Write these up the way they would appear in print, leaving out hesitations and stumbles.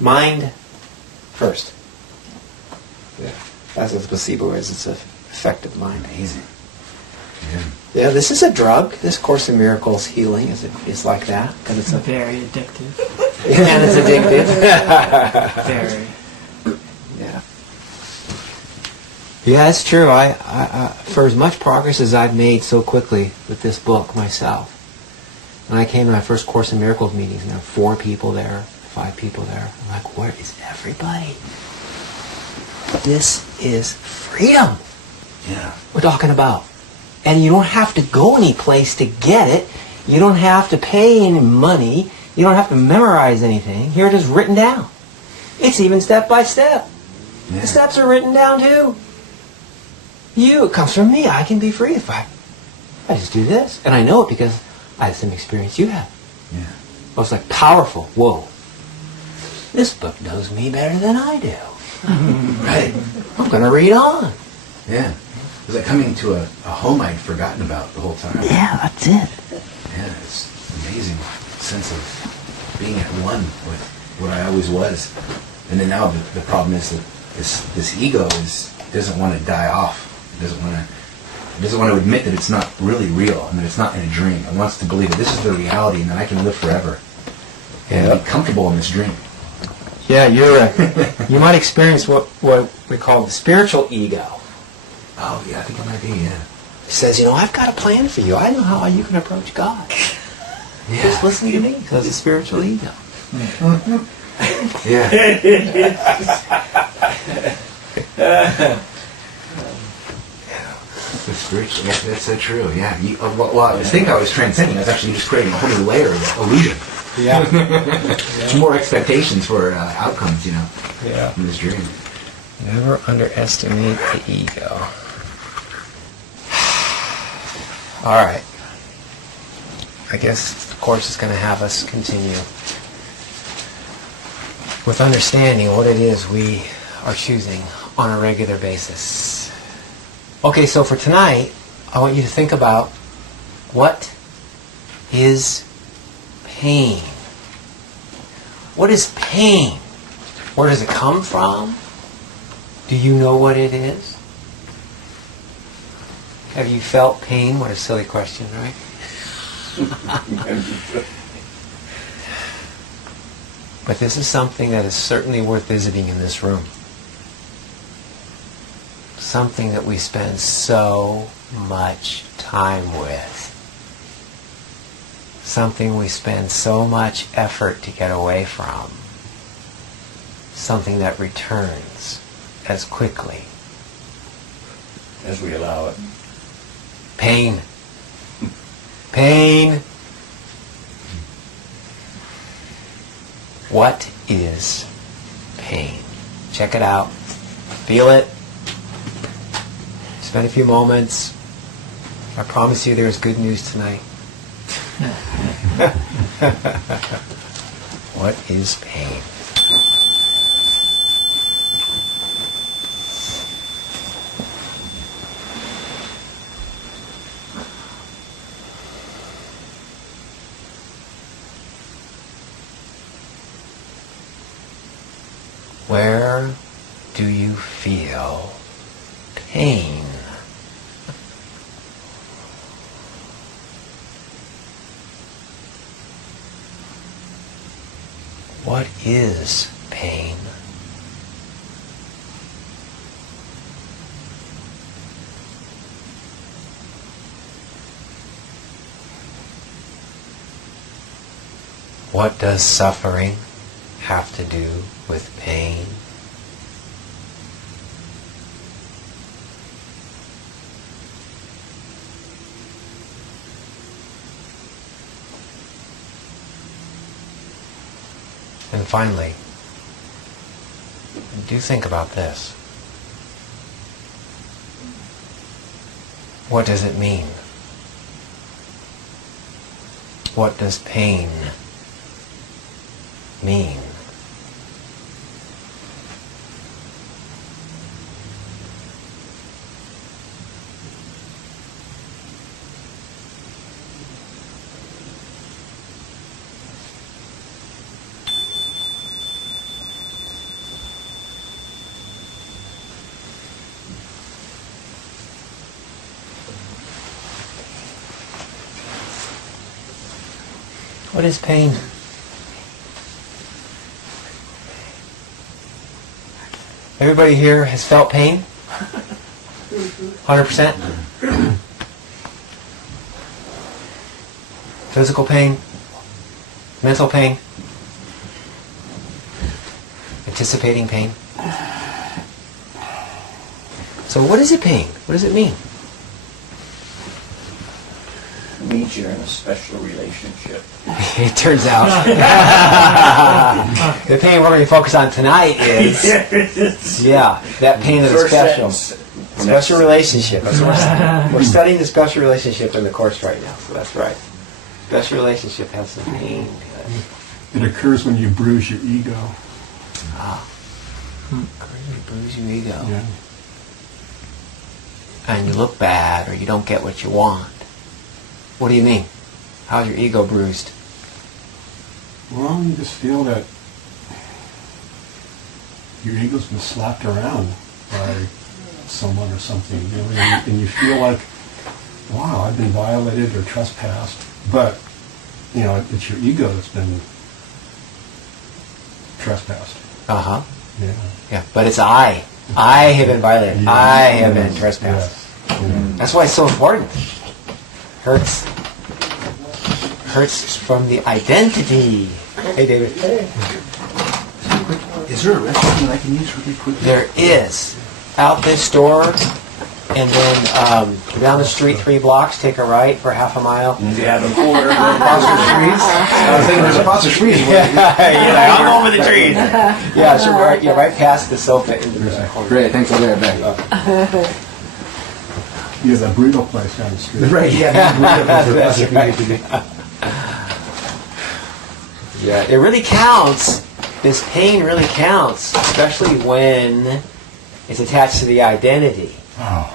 Mind first. Yeah. That's what the placebo is. It's an effect of mind. Amazing. Yeah, this is a drug. This Course in Miracles healing is like that because it's very addictive. And it's addictive. Very. Yeah. Yeah, it's true. I for as much progress as I've made so quickly with this book myself, when I came to my first Course in Miracles meetings, and there were 4 people there, 5 people there. I'm like, where is everybody? This is freedom. Yeah. We're talking about. And you don't have to go any place to get it. You don't have to pay any money. You don't have to memorize anything. Here it is written down. It's even step by step. Yeah. The steps are written down too. It comes from me. I can be free if I just do this. And I know it because I have some experience you have. Yeah. I was like, powerful. Whoa. This book knows me better than I do. Right. I'm going to read on. Yeah. It was like coming to a home I'd forgotten about the whole time. Yeah, that's it. Yeah, it's amazing sense of being at one with what I always was. And then now the problem is that this ego doesn't want to die off. It doesn't want to admit that it's not really real and that it's not in a dream. It wants to believe that this is the reality and that I can live forever and be comfortable in this dream. Yeah, you might experience what we call the spiritual ego. Oh, yeah, I think it might be, yeah. It says, I've got a plan for you. I know how you can approach God. Yeah. Just listen to me, because the spiritual ego. Yeah. The spiritual, yeah, that's so true, yeah. Well, I think I was transcending. I was actually just creating a whole new layer of illusion. Yeah. Some more expectations for outcomes, Yeah. in this dream. Never underestimate the ego. All right. I guess the Course is going to have us continue with understanding what it is we are choosing on a regular basis. Okay, so for tonight, I want you to think about what is pain. What is pain? Where does it come from? Do you know what it is? Have you felt pain? What a silly question, right? But this is something that is certainly worth visiting in this room. Something that we spend so much time with. Something we spend so much effort to get away from. Something that returns as quickly as we allow it. Pain. Pain. What is pain? Check it out. Feel it. Spend a few moments. I promise you there's good news tonight. What is pain? Where do you feel pain? What is pain? What does suffering have to do with pain? And finally, do think about this. What does it mean? What does pain mean? What is pain? Everybody here has felt pain? 100%? Physical pain? Mental pain? Anticipating pain? So what is it pain? What does it mean? It means you're in a special relationship. It turns out the pain we're going to focus on tonight is, that pain of the First special. sentence. Special relationship. That's what we're studying the special relationship in the course right now, so that's right. Special relationship has some pain. It occurs when you bruise your ego. You bruise your ego. Yeah. And you look bad or you don't get what you want. What do you mean? How's your ego bruised? Well, you just feel that your ego's been slapped around by someone or something, you know, and you feel like, wow, I've been violated or trespassed, but, you know, it's your ego that's been trespassed. Uh-huh. Yeah. Yeah, but it's I. I have been violated. Yeah. I have been trespassed. Yes. Yeah. That's why it's so important. Hurts from the identity. Hey, David. Is there a restaurant that I can use really quickly? There is. Out this store, and then down the street 3 blocks, take a right for half a mile. If you have a quarter, Foster Trees? I was thinking there's a Foster Trees. I'm over the trees. Yeah, so right past the sofa into the corner. Great, thanks. I'll get it back. You have that burrito place down the street. Right, yeah. That's right. Yeah, it really counts. This pain really counts, especially when it's attached to the identity. Oh.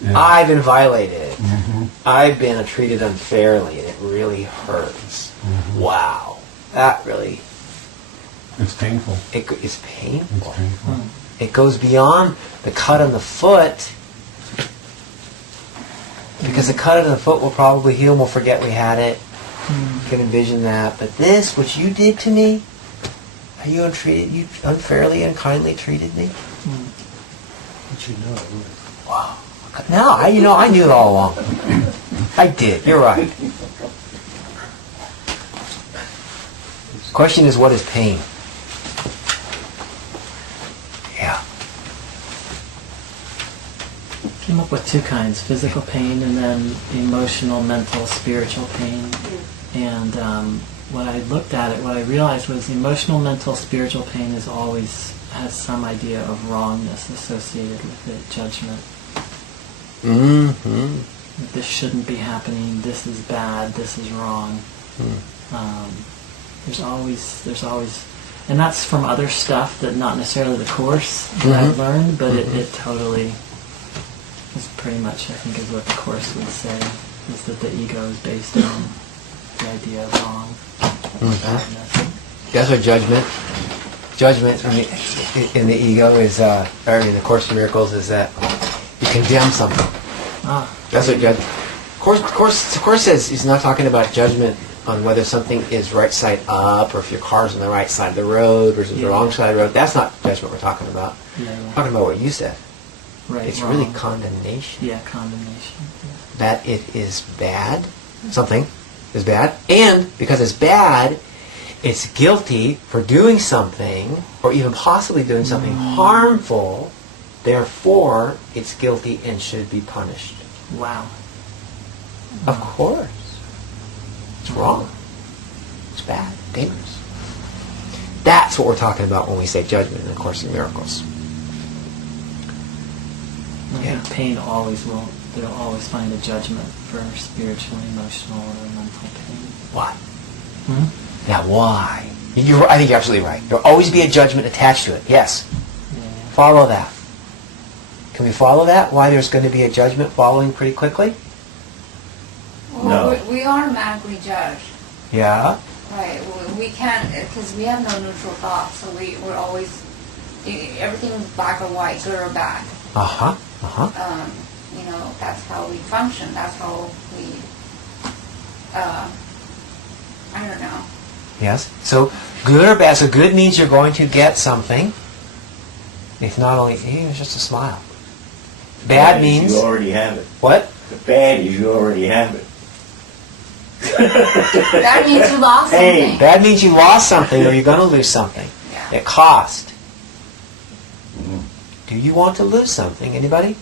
Yeah. I've been violated. Mm-hmm. I've been treated unfairly, and it really hurts. Mm-hmm. Wow, that really It's painful. it's It's painful. painful. It goes beyond the cut on the foot, because the cut on the foot will probably heal. We'll forget we had it. You can envision that. But this, what you did to me, how you unfairly and kindly treated me. But you know it. Wow. Now I knew it all along. I did. You're right. Question is, what is pain? Yeah. Came up with 2 kinds: physical pain and then emotional, mental, spiritual pain. And what I realized was emotional, mental, spiritual pain is always has some idea of wrongness associated with it, judgment. Mm-hmm. This shouldn't be happening. This is bad. This is wrong. There's always, and that's from other stuff that not necessarily the course that I've learned, but it totally is pretty much, I think, is what the course would say, is that the ego is based on the idea of wrong, badness. That's what judgment in the ego is, or in the Course in Miracles, is that you condemn something. That's what judgment. Course says he's not talking about judgment on whether something is right side up or if your car's on the right side of the road versus the wrong side of the road. That's not judgment we're talking about. Yeah, We're talking about what you said. right. It's wrong. really condemnation. Yeah, condemnation. Yeah. That it is bad. Something is bad. And because it's bad, it's guilty for doing something or even possibly doing something harmful. Therefore, it's guilty and should be punished. Wow. Of course. It's wrong. It's bad. Dangerous. That's what we're talking about when we say judgment in the Course in Miracles. I think pain they'll always find a judgment for spiritual, emotional, or mental pain. Why? Now, why? I think you're absolutely right. There'll always be a judgment attached to it. Yes. Yeah. Follow that. Can we follow that? Why there's going to be a judgment following pretty quickly? Well, No. we automatically judge, Yeah. right? We can't, because we have no neutral thought, so we're always, everything's black or white, good or bad. Uh-huh. Uh-huh. That's how we function. That's how we I don't know. Yes? So good or bad? So good means you're going to get something. If not only, even if it's just a smile. Bad means... You already have it. What? The bad is you already have it. That means you lost Hey. something. Bad means you lost something or you're going to lose something. Yeah. It cost. Do you want to lose something? Anybody?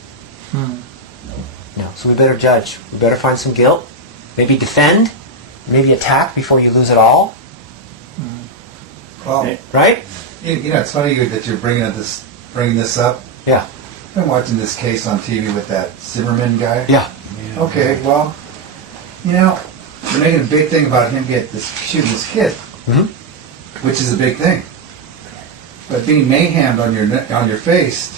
No. So we better judge. We better find some guilt. Maybe defend. Maybe attack before you lose it all. Well, Right? you know, it's funny that you're bringing this up. Yeah. I've been watching this case on TV with that Zimmerman guy. Yeah. Okay, well, you know, they're making a big thing about him shooting this kid, which is a big thing. But being mayhemmed on your face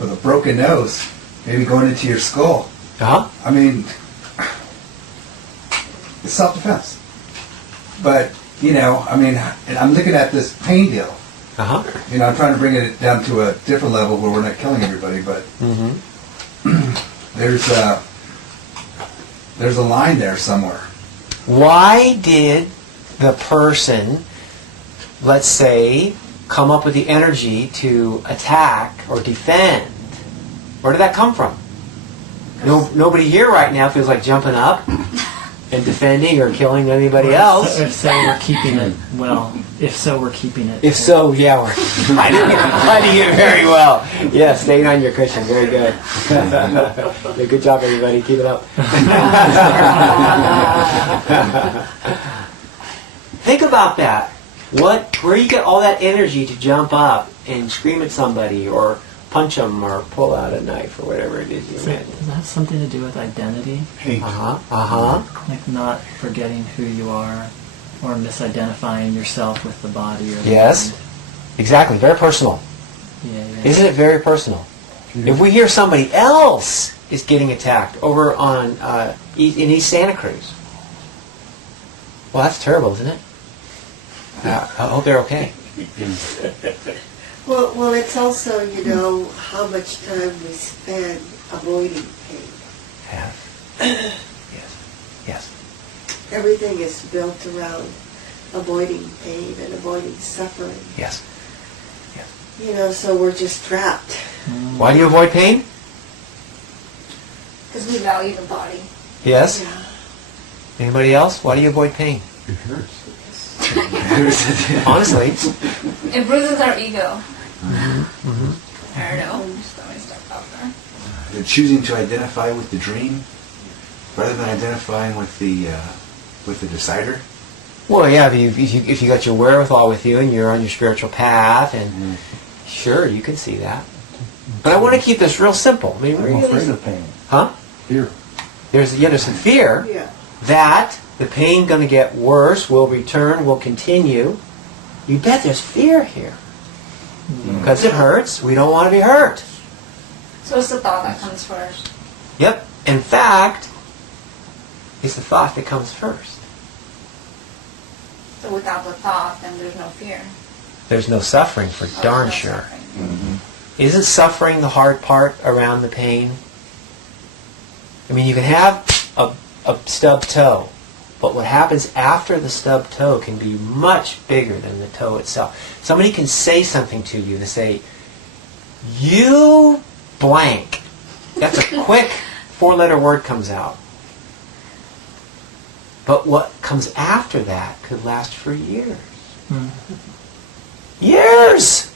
with a broken nose, maybe going into your skull. Uh-huh. I mean, it's self-defense. But you know, I mean, and I'm looking at this pain deal. Uh-huh. You know, I'm trying to bring it down to a different level where we're not killing everybody, but there's a line there somewhere. Why did the person, let's say, come up with the energy to attack or defend? Where did that come from? Nobody here right now feels like jumping up and defending or killing anybody else. If so, we're keeping it. Well, if so, we're keeping it. If so, yeah, we're hiding it very well. Yeah, staying on your cushion. Very good. Yeah, good job, everybody. Keep it up. Think about that. Where you get all that energy to jump up and scream at somebody or punch them or pull out a knife or whatever it is you meant. Does that have something to do with identity? Hate. Like not forgetting who you are or misidentifying yourself with the body or the Yes. mind? Exactly. Very personal. Yeah. Isn't it very personal? If we hear somebody else is getting attacked over on in East Santa Cruz, well, that's terrible, isn't it? I hope they're okay. Well, it's also, you know, how much time we spend avoiding pain. Yeah. Yes. Everything is built around avoiding pain and avoiding suffering. Yes. You know, so we're just trapped. Why do you avoid pain? Because we value the body. Yes. Yeah. Anybody else? Why do you avoid pain? It hurts. Honestly. It bruises our ego. I don't know. Just throwing stuff out there. They're choosing to identify with the dream rather than identifying with the decider. Well, yeah, if you got your wherewithal with you and you're on your spiritual path, and sure, you can see that. But I want to keep this real simple. I mean, I'm really afraid of pain. Huh? Fear. There's some fear Yeah. that the pain going to get worse, will return, will continue. You bet there's fear here. Because it hurts. We don't want to be hurt. So it's the thought that comes first. Yep. In fact, it's the thought that comes first. So without the thought, then there's no fear. There's no suffering for There's darn no sure. suffering. Isn't suffering the hard part around the pain? I mean, you can have a stubbed toe, but what happens after the stubbed toe can be much bigger than the toe itself. Somebody can say something to you. They say, "You blank." That's a quick 4-letter word comes out. But what comes after that could last for years. Years!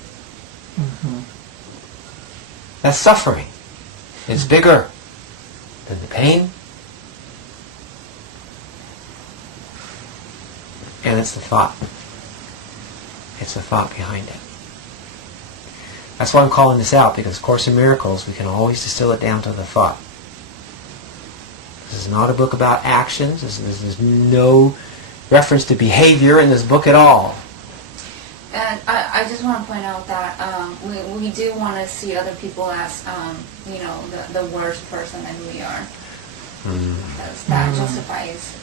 That's suffering. It's bigger than the pain. And it's the thought. It's the thought behind it. That's why I'm calling this out, because Course in Miracles, we can always distill it down to the thought. This is not a book about actions. There's no reference to behavior in this book at all. And I just want to point out that we do want to see other people as, the worst person than we are. Because that justifies,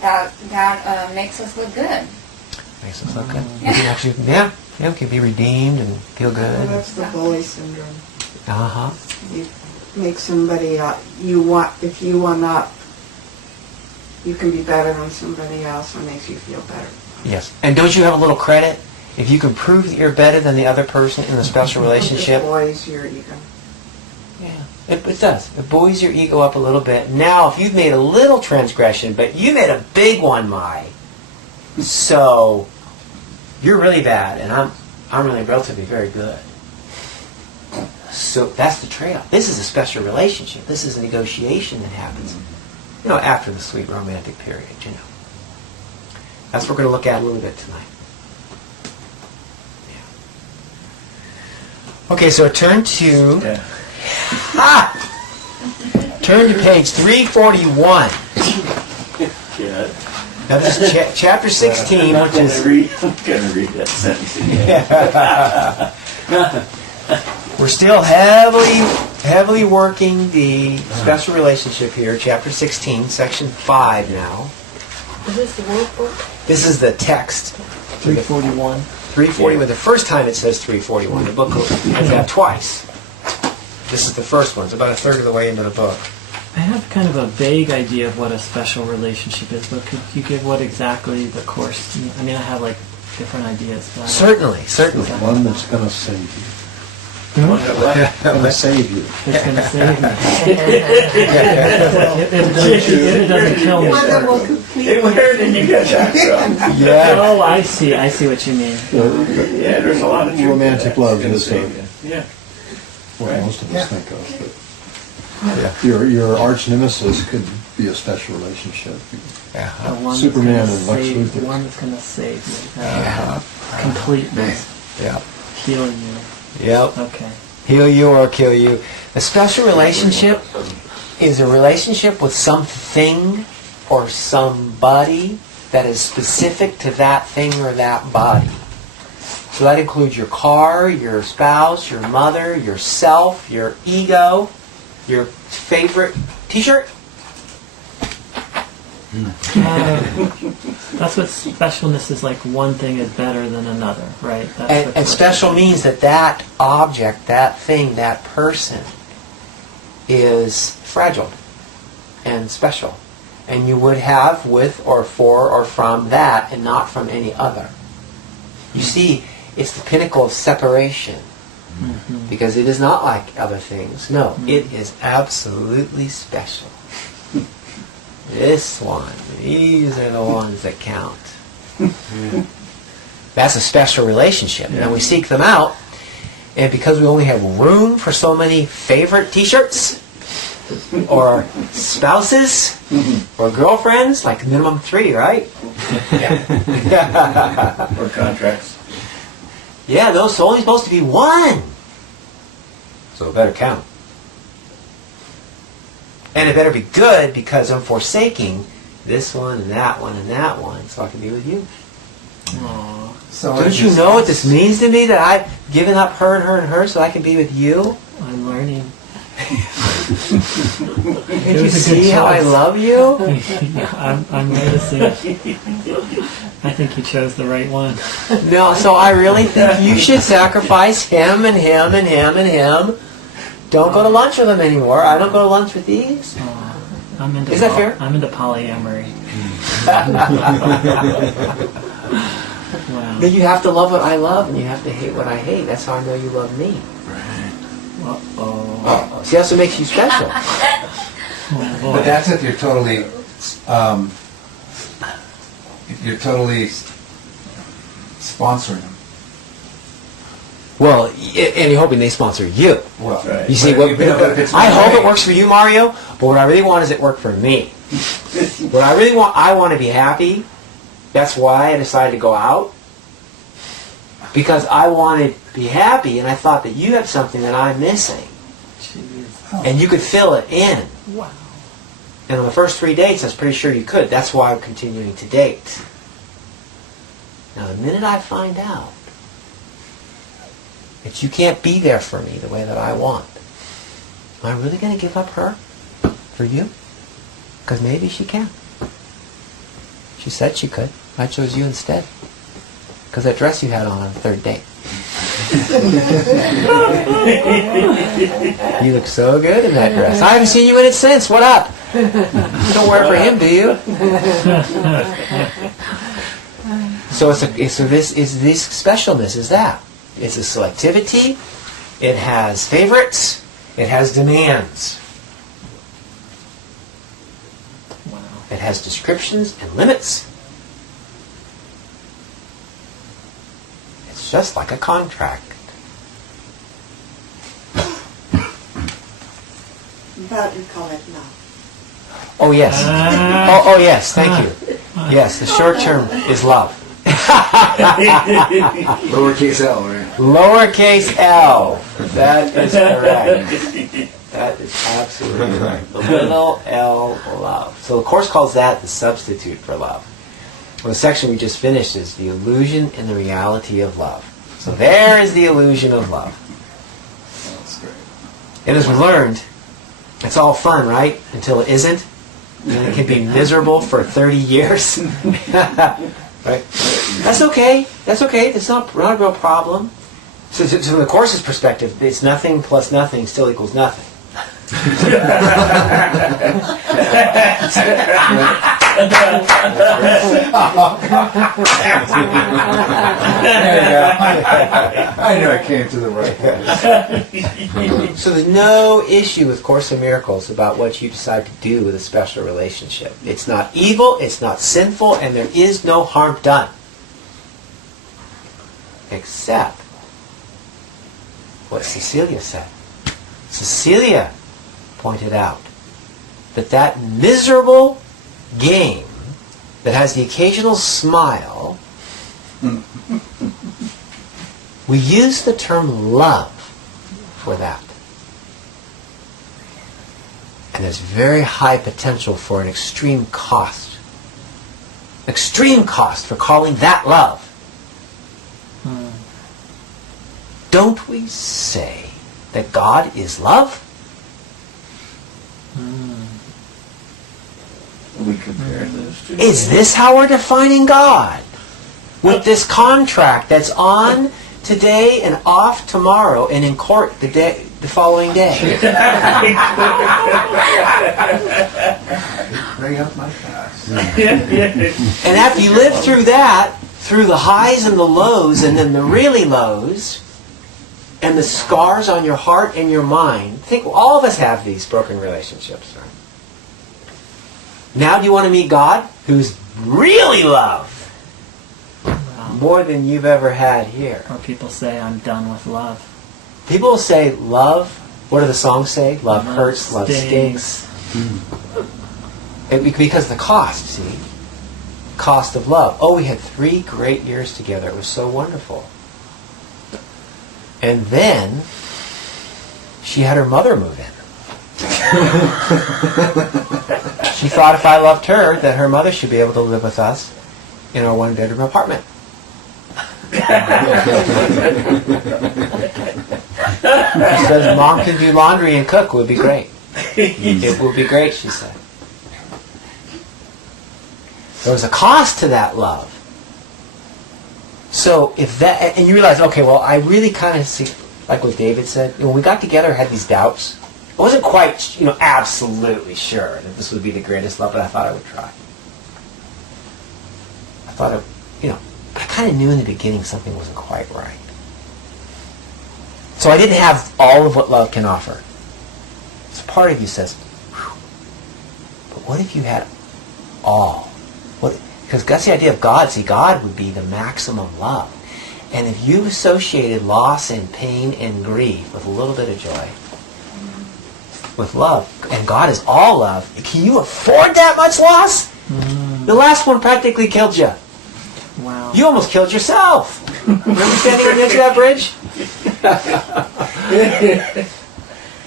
that makes us look good. Makes us look good. You can actually, we can be redeemed and feel Well, good. that's the bully syndrome. Uh-huh. You make somebody if you are not you can be better than somebody else or makes you feel better. Yes. And don't you have a little credit? If you can prove that you're better than the other person in a special relationship. It buoys your ego. Yeah, it does. It buoys your ego up a little bit. Now, if you've made a little transgression, but you made a big one, so you're really bad, and I'm really relatively very good. So that's the trade-off. This is a special relationship. This is a negotiation that happens, after the sweet romantic period, That's what we're going to look at a little bit tonight. Yeah. Okay, so turn to... Turn to page 341. Now this is chapter 16, which is... I'm going to read that sentence again. We're still heavily working the special relationship here, chapter 16, section 5 now. Is this the workbook? This is the text. 341. 341. The first time it says 341. The book has that twice. This is the first one. It's about a third of the way into the book. I have kind of a vague idea of what a special relationship is, but could you give what exactly the course... I mean, I have different ideas. But Certainly. One that's going to save you. What? Going to save you. It's going to save me. If it doesn't kill me. One that will complete Hey, where did you get that from? Yeah. Oh, I see what you mean. Yeah, there's a lot of truth Romantic to that. love It's is gonna save you. Yeah. what most of us think of. Yeah. But your arch nemesis could be a special relationship. The one Superman that's and gonna Lex save, Luthor. the one that's going to save me. Completeness. Yeah. Heal you. Yep. Okay. Heal you or kill you. A special relationship is a relationship with something or somebody that is specific to that thing or that body. So that includes your car, your spouse, your mother, yourself, your ego, your favorite t-shirt. That's what specialness is like. One thing is better than another, right? That's And, what and special means that that object, that thing, that person is fragile and special. And you would have with or for or from that and not from any other. You see, it's the pinnacle of separation. Mm-hmm. Because it is not like other things. No, it is absolutely special. This one, these are the ones that count. That's a special relationship. And we seek them out, and because we only have room for so many favorite t-shirts, or spouses, or girlfriends, like minimum 3, right? Yeah. Or contracts. Yeah, those are only supposed to be 1. So it better count. And it better be good, because I'm forsaking this one and that one and that one so I can be with you. Aww. So Don't you know what this means to me, that I've given up her and her and her so I can be with you? I'm learning. Can't you see how I love you? I'm noticing. I think you chose the right one. No, so I really think you should sacrifice him and him and him and him. Don't go to lunch with them anymore. I don't go to lunch with these. I'm into Is that fair? I'm into polyamory. Wow. Then you have to love what I love, and you have to hate what I hate. That's how I know you love me. Uh-oh. See, that's what makes you special. Oh, boy. But that's if you're totally sponsoring them. Well, and you're hoping they sponsor you. Well, Right. You see, but what, if it's I hope right. it works for you, Mario, but what I really want is it work for me. What I really want, I want to be happy. That's why I decided to go out. Because I wanted to be happy, and I thought that you have something that I'm missing. Jeez. And you could fill it in. Wow. And on the first 3 dates, I was pretty sure you could. That's why I'm continuing to date. Now, the minute I find out that you can't be there for me the way that I want, am I really going to give up her for you? Because maybe she can. She said she could. I chose you instead. Because that dress you had on the third date. You look so good in that dress. I haven't seen you in it since. What up? You don't wear it for him, do you? So this specialness is that. It's a selectivity. It has favorites. It has demands. Wow. It has descriptions and limits. It's just like a contract. But we call it love. Oh yes. Oh yes. Thank you. Yes, the short term is love. Lowercase L, right? Lowercase L. That is correct. That is absolutely right. The little L, love. So the Course calls that the substitute for love. Well, the section we just finished is the illusion and the reality of love. So there is the illusion of love. That's great. And as we learned, it's all fun, right? Until it isn't. And it can be miserable for 30 years. Right? That's okay. That's okay. It's not a real problem. So from the Course's perspective, it's nothing plus nothing still equals nothing. I knew I came to the right place. So there's no issue with Course in Miracles about what you decide to do with a special relationship. It's not evil, it's not sinful, and there is no harm done. Except what Cecilia said. Cecilia pointed out that miserable game that has the occasional smile, we use the term love for that. And there's very high potential for an extreme cost. Extreme cost for calling that love. Don't we say that God is love? We compare those two. Is this how we're defining God? With this contract that's on today and off tomorrow and in court the following day. Bring up my past. And after you live through that, through the highs and the lows and then the really lows, and the scars on your heart and your mind, think all of us have these broken relationships, right? Now do you want to meet God, who's really love? More than you've ever had here. Or people say, I'm done with love. People say love, what do the songs say? Love hurts, love stinks. Because the cost, see? Cost of love. Oh, we had 3 great years together. It was so wonderful. And then she had her mother move in. She thought if I loved her, that her mother should be able to live with us in our 1-bedroom apartment. She says, Mom can do laundry and cook. It would be great. It would be great, she said. There was a cost to that love. So if that, and you realize, okay, well, I really kind of see, like what David said, when we got together, I had these doubts. I wasn't quite, absolutely sure that this would be the greatest love, but I thought I would try. I thought, but I kind of knew in the beginning something wasn't quite right. So I didn't have all of what love can offer. So part of you says, whew, but what if you had all? Because that's the idea of God. See, God would be the maximum love. And if you associated loss and pain and grief with a little bit of joy, with love, and God is all love, can you afford that much loss? The last one practically killed you. Wow. You almost killed yourself. Remember standing on the edge of that bridge?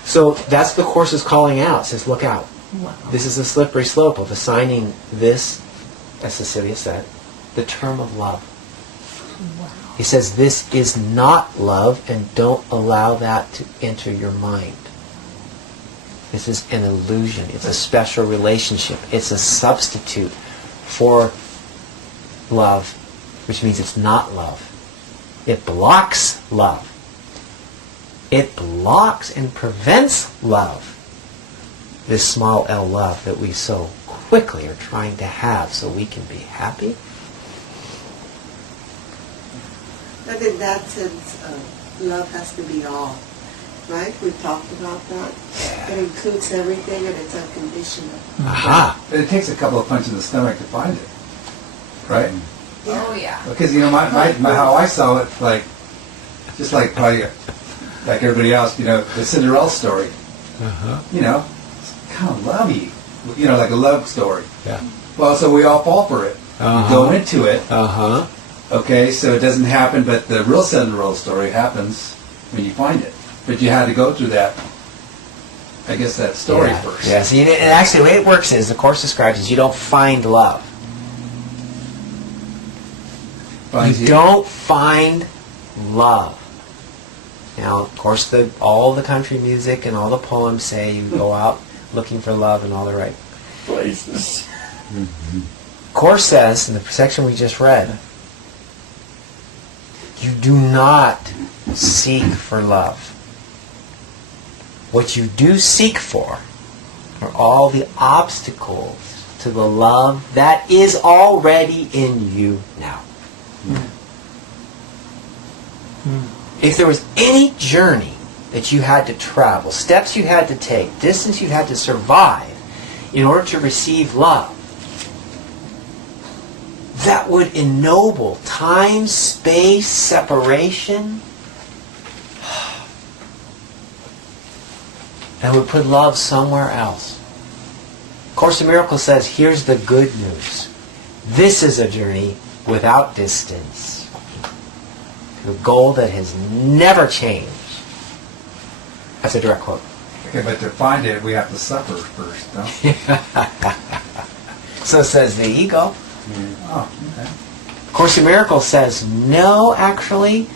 So that's the Course is calling out. It says, look out. Wow. This is a slippery slope of assigning this, as Cecilia said, the term of love. Wow. He says this is not love, and don't allow that to enter your mind. This is an illusion. It's a special relationship. It's a substitute for love, which means it's not love. It blocks love. It blocks and prevents love. This small L love that we so quickly are trying to have so we can be happy. But in that sense, love has to be all, right? We talked about that. It includes everything and it's unconditional. Aha! But it takes a couple of punches in the stomach to find it, right? Oh yeah. Because how I saw it, like, just like probably like everybody else, the Cinderella story. It's kind of lovey, like a love story. Yeah. Well, so we all fall for it. We go into it. Okay, so it doesn't happen, but the real Cinderella story happens when you find it. But you had to go through that, I guess, that story first. Yeah, see, and actually the way it works is, the Course describes, is you don't find love. You don't find love. Now, of course, all the country music and all the poems say you go out looking for love in all the right Places. Course says, in the section we just read, you do not seek for love. What you do seek for are all the obstacles to the love that is already in you now. If there was any journey that you had to travel, steps you had to take, distance you had to survive in order to receive love, that would ennoble time, space, separation, and would put love somewhere else. Course in Miracles says, here's the good news. This is a journey without distance. The goal that has never changed. That's a direct quote. Okay, but to find it, we have to suffer first, no? So says the ego. Oh, okay. Course in Miracles says, no, actually,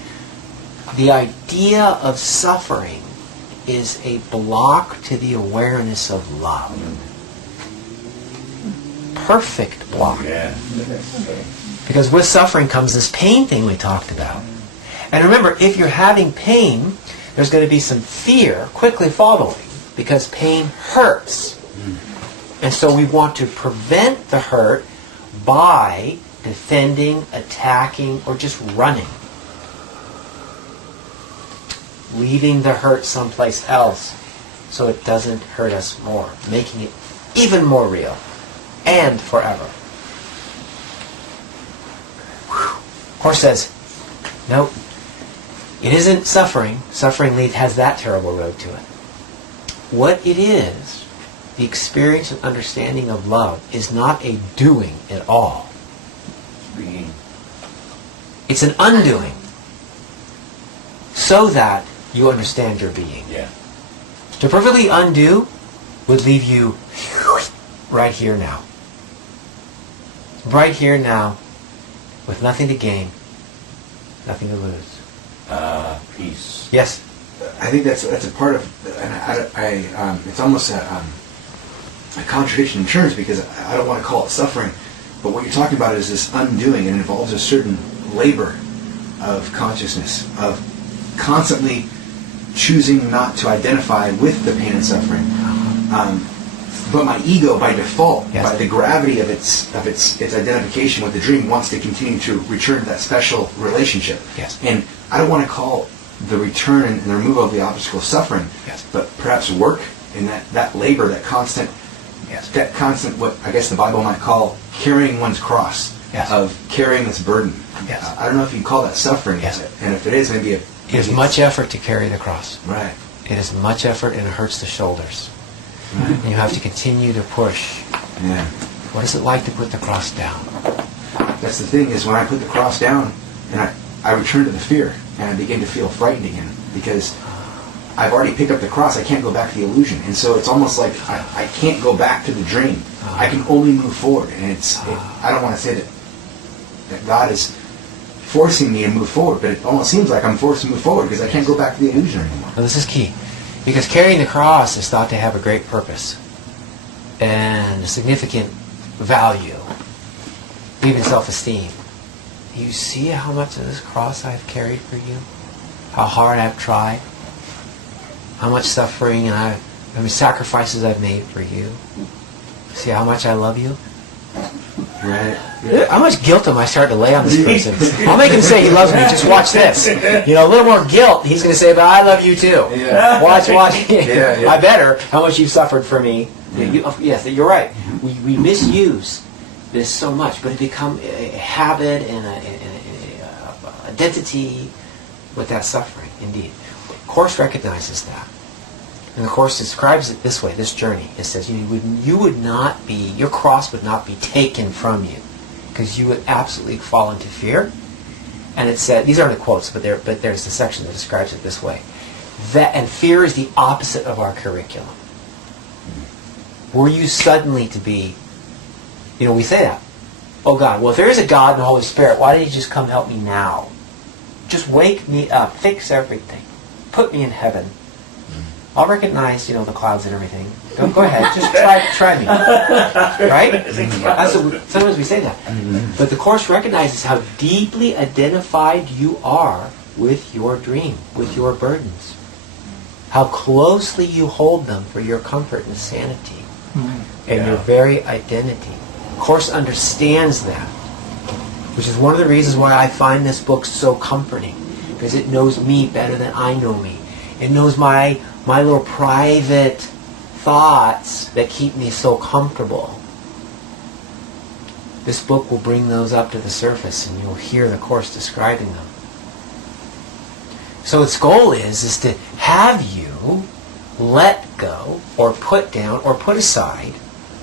the idea of suffering is a block to the awareness of love. Perfect block. Yeah. Because with suffering comes this pain thing we talked about. And remember, if you're having pain, there's going to be some fear quickly following, because pain hurts. And so we want to prevent the hurt by defending, attacking, or just running. Leaving the hurt someplace else so it doesn't hurt us more, making it even more real and forever. Course says, nope, it isn't suffering. Suffering has that terrible road to it. What it is, the experience and understanding of love, is not a doing at all. Being. It's an undoing, so that you understand your being. Yeah. To perfectly undo would leave you right here now. Right here now, with nothing to gain, nothing to lose. Peace. Yes? I think that's a part of, and it's almost a contradiction in terms, because I don't want to call it suffering, but what you're talking about is this undoing, and it involves a certain labor of consciousness, of constantly choosing not to identify with the pain and suffering. But my ego, by default, Yes. by the gravity of its identification with the dream, wants to continue to return to that special relationship. Yes. And I don't want to call the return and the removal of the obstacle suffering, Yes. but perhaps work in that labor, that constant, what I guess the Bible might call carrying one's cross, Yes. of carrying this burden. Yes. I don't know if you call that suffering, Yes. and if it is, maybe It is much effort to carry the cross. Right. It is much effort, and it hurts the shoulders. And you have to continue to push. Yeah. What is it like to put the cross down? That's the thing, is when I put the cross down and I return to the fear and I begin to feel frightened again, because I've already picked up the cross. I can't go back to the illusion. And so it's almost like I can't go back to the dream. I can only move forward. And I don't want to say that God is forcing me to move forward, but it almost seems like I'm forced to move forward because I can't go back to the illusion anymore. Well, this is key. Because carrying the cross is thought to have a great purpose and a significant value, even self-esteem. You see how much of this cross I've carried for you? How hard I've tried? how much suffering and how many sacrifices I've made for you. See how much I love you? Right. How much guilt am I starting to lay on this person? I'll make him say he loves me. Just watch this. You know, a little more guilt. He's going to say, but I love you too. Yeah. Watch. Yeah. I better. How much you've suffered for me. Yes, you're right. We misuse this so much, but it becomes a habit and a identity with that suffering, indeed. The Course recognizes that. And the Course describes it this way, this journey. It says you would not be, your cross would not be taken from you, because you would absolutely fall into fear. And it said, these aren't the quotes, but there's a section that describes it this way. And fear is the opposite of our curriculum. Were you suddenly to be, we say that. Oh God, well if there is a God and the Holy Spirit, why didn't you just come help me now? Just wake me up, fix everything, put me in heaven. I'll recognize, the clouds and everything. Go ahead, just try me. Right? Sometimes we say that. But the Course recognizes how deeply identified you are with your dream, with your burdens. How closely you hold them for your comfort and sanity and your very identity. The Course understands that, which is one of the reasons why I find this book so comforting, because it knows me better than I know me. It knows my little private thoughts that keep me so comfortable. This book will bring those up to the surface, and you'll hear the Course describing them. So its goal is to have you let go, or put down, or put aside,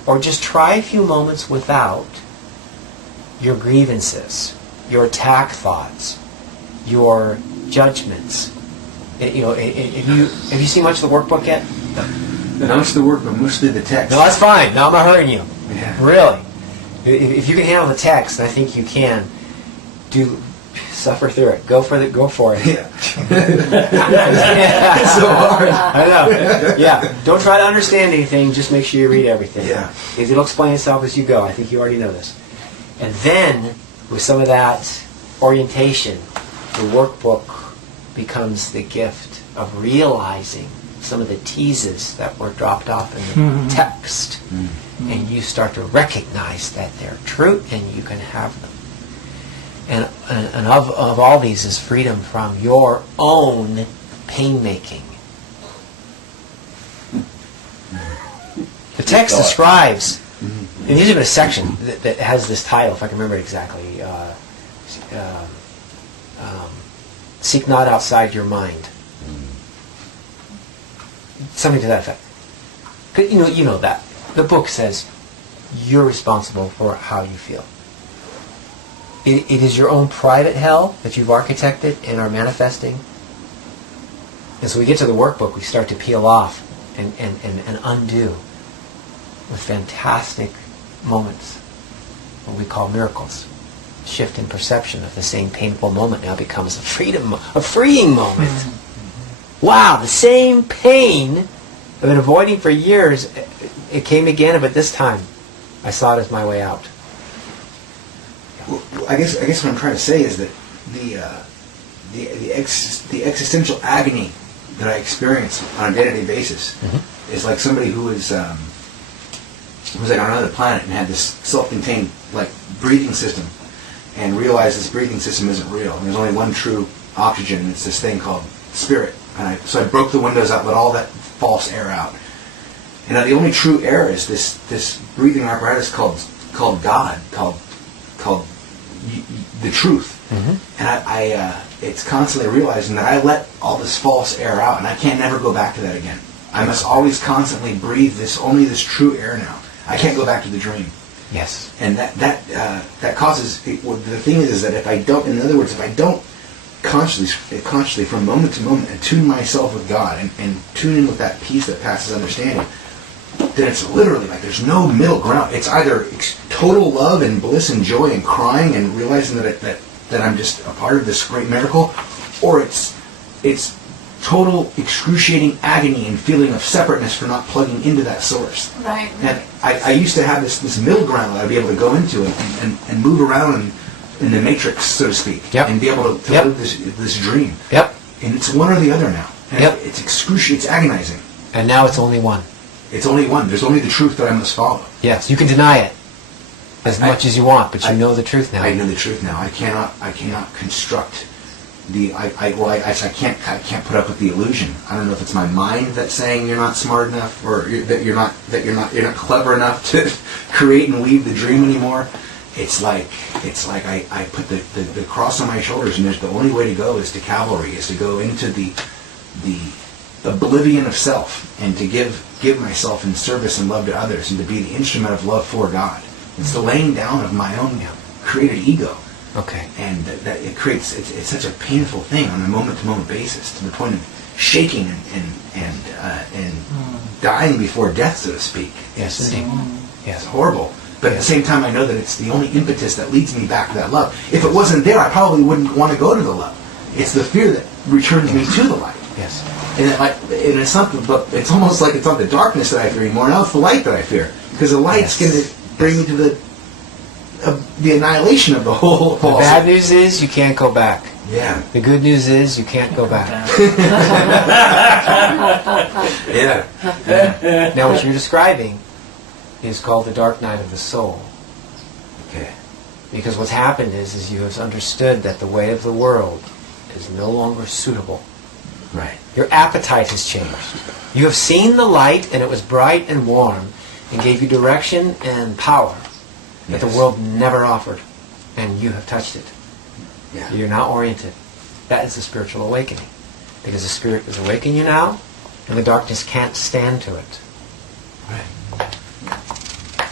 or just try a few moments without your grievances, your attack thoughts, your judgments. Have you seen much of the workbook yet? Not much of the work, but mostly the text. No, that's fine. No, I'm not hurting you. Yeah. Really. If you can handle the text, I think you can. Suffer through it. Go for it. Yeah. It's so hard. I know. Yeah. Don't try to understand anything. Just make sure you read everything. Yeah. Because it'll explain itself as you go. I think you already know this. And then, with some of that orientation, the workbook becomes the gift of realizing some of the teases that were dropped off in the text. And you start to recognize that they're true and you can have them. And of all these is freedom from your own pain-making. The text describes, and there's even a section that has this title, if I can remember it exactly, Seek Not Outside Your Mind. Something to that effect. 'Cause you know that. The book says you're responsible for how you feel. It is your own private hell that you've architected and are manifesting. And so we get to the workbook, we start to peel off and undo with fantastic moments, what we call miracles. Shift in perception of the same painful moment now becomes a freeing moment. Wow, the same pain I've been avoiding for years, it came again, but this time I saw it as my way out. Well, I guess what I'm trying to say is that the existential agony that I experience on a day-to-day basis is like somebody who was like on another planet and had this self-contained like breathing system, and realized this breathing system isn't real. And there's only one true oxygen, and it's this thing called spirit. And so I broke the windows out, let all that false air out. And now the only true air is this breathing apparatus called God, called the truth. And I it's constantly realizing that I let all this false air out, and I can't never go back to that again. I must always constantly breathe only this true air now. I can't go back to the dream. Yes. And that causes, well, the thing is that if I don't consciously from moment to moment attune myself with God and tune in with that peace that passes understanding, then it's literally like there's no middle ground. It's either total love and bliss and joy and crying and realizing that I'm just a part of this great miracle, or it's total excruciating agony and feeling of separateness for not plugging into that source. Right. And I used to have this middle ground that I'd be able to go into and move around in the matrix, so to speak, Yep. and be able to Yep. live this dream. Yep. And it's one or the other now. And Yep. It's excruciating. It's agonizing. And now it's only one. It's only one. There's only the truth that I must follow. Yes, you can deny it as much as you want, but you I- know the truth now. I know the truth now. I cannot construct I can't put up with the illusion. I don't know if it's my mind that's saying you're not smart enough, or that you're not clever enough to create and weave the dream anymore. It's like I put the cross on my shoulders, and there's the only way to go is to cavalry, is to go into the oblivion of self, and to give myself in service and love to others, and to be the instrument of love for God. It's the laying down of my own created ego. Okay. And that it creates, it's such a painful thing on a moment-to-moment basis, to the point of shaking and dying before death, so to speak. Yes, It's indeed. Yes. horrible. But at the same time, I know that it's the only impetus that leads me back to that love. If it wasn't there, I probably wouldn't want to go to the love. It's the fear that returns me to the light. Yes. And it's not, but it's almost like it's not the darkness that I fear anymore. Now it's the light that I fear, because the light's Yes. going to bring me to the annihilation of the whole. The bad news is you can't go back. Yeah. The good news is you can't go back. Yeah. Now what you're describing is called the dark night of the soul. Okay. Because what's happened is you have understood that the way of the world is no longer suitable. Right. Your appetite has changed. You have seen the light, and it was bright and warm, and gave you direction and power that the Yes. world never offered, and you have touched it. Yeah. You're now oriented. That is a spiritual awakening. Because the Spirit is awakening you now, and the darkness can't stand to it. Right.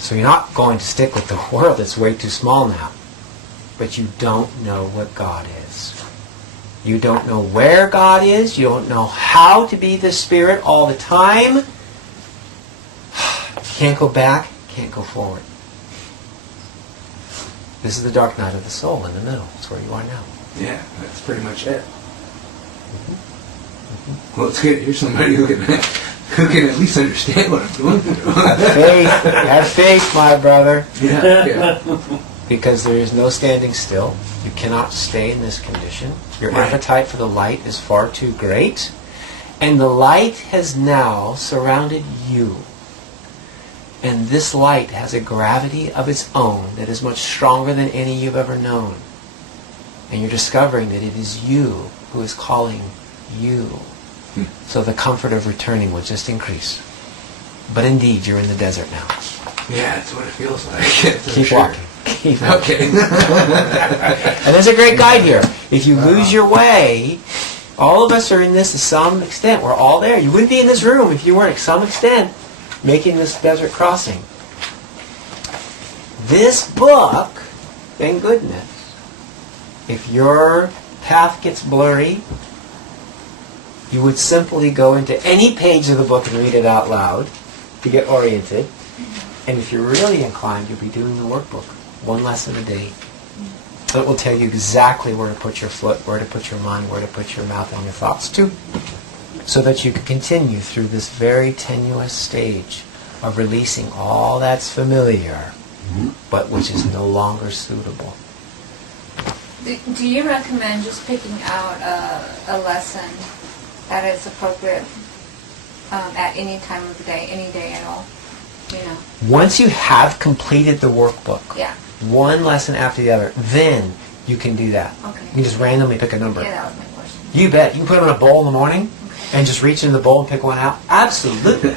So you're not going to stick with the world. It's way too small now. But you don't know what God is. You don't know where God is. You don't know how to be the Spirit all the time. Can't go back, can't go forward. This is the dark night of the soul in the middle. That's where you are now. Yeah, that's pretty much it. Well, it's good to hear somebody who can at least understand what I'm going through. Have faith, my brother. Yeah. Because there is no standing still. You cannot stay in this condition. Your Right. appetite for the light is far too great. And the light has now surrounded you. And this light has a gravity of its own that is much stronger than any you've ever known. And you're discovering that it is you who is calling you. So the comfort of returning will just increase. But indeed, you're in the desert now. Yeah, that's what it feels like. For Keep sure. walking. Keep walking. Okay. And there's a great guide here. If you lose your way, all of us are in this to some extent. We're all there. You wouldn't be in this room if you weren't, to some extent, making this desert crossing. This book, thank goodness, if your path gets blurry, you would simply go into any page of the book and read it out loud to get oriented. And if you're really inclined, you'll be doing the workbook, one lesson a day. It will tell you exactly where to put your foot, where to put your mind, where to put your mouth and your thoughts to, so that you can continue through this very tenuous stage of releasing all that's familiar, but which is no longer suitable. Do you recommend just picking out a lesson that is appropriate at any time of the day, any day at all? You know. Once you have completed the workbook, Yeah. one lesson after the other, then you can do that. Okay. You can just randomly pick a number. Yeah, that was my question. You bet. You can put it in a bowl in the morning and just reach into the bowl and pick one out. Absolutely.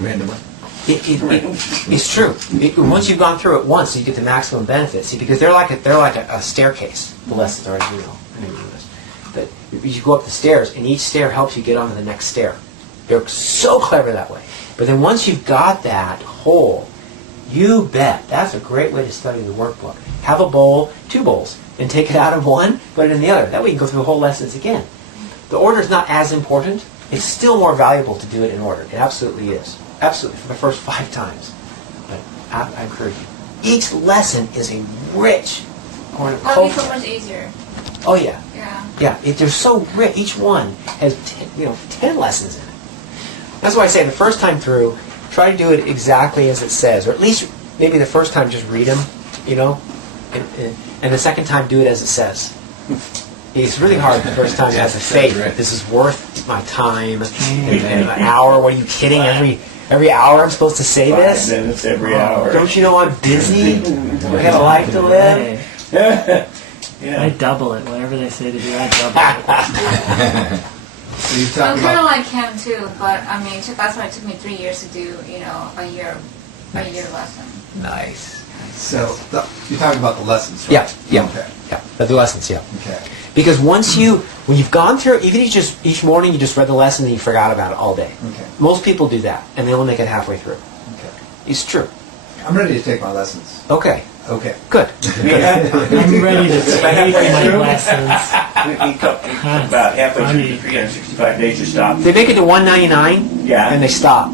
Randomly. It's true. Once you've gone through it once, you get the maximum benefit. See, because they're like a staircase. The lessons are, as you know. I know you know this. But you go up the stairs, and each stair helps you get onto the next stair. They're so clever that way. But then once you've got that whole, you bet. That's a great way to study the workbook. Have a bowl, 2 bowls, and take it out of one, put it in the other. That way you can go through the whole lessons again. The order is not as important. It's still more valuable to do it in order. It absolutely is. Absolutely, for the first 5 times. But I encourage you. Each lesson is a rich That'll be so much easier. Oh yeah. Yeah. Yeah, they're so rich. Each one has 10 lessons in it. That's why I say the first time through, try to do it exactly as it says, or at least maybe the first time just read them, and the second time do it as it says. It's really hard the first time you have to say, this is worth my time. And an hour, what are you kidding? Every hour I'm supposed to say 5 this? minutes every hour. Don't you know I'm busy? I got a life to live. Hey, I Yeah. double it. Whatever they say to do, I double it. So you I'm talk kind of about like him too, but I mean, that's why it took me 3 years to do, a year lesson. Nice. you're talking about the lessons, right? Yeah, yeah. Okay. Yeah, the lessons, yeah. Okay. Because when you've gone through, even if each morning you just read the lesson and you forgot about it all day. Okay. Most people do that, and they only make it halfway through. Okay. It's true. I'm ready to take my lessons. Okay, Okay. good. I'm ready to take my lessons. He took about halfway through the 365 days to stop. They make it to 199, Yeah. and they stop.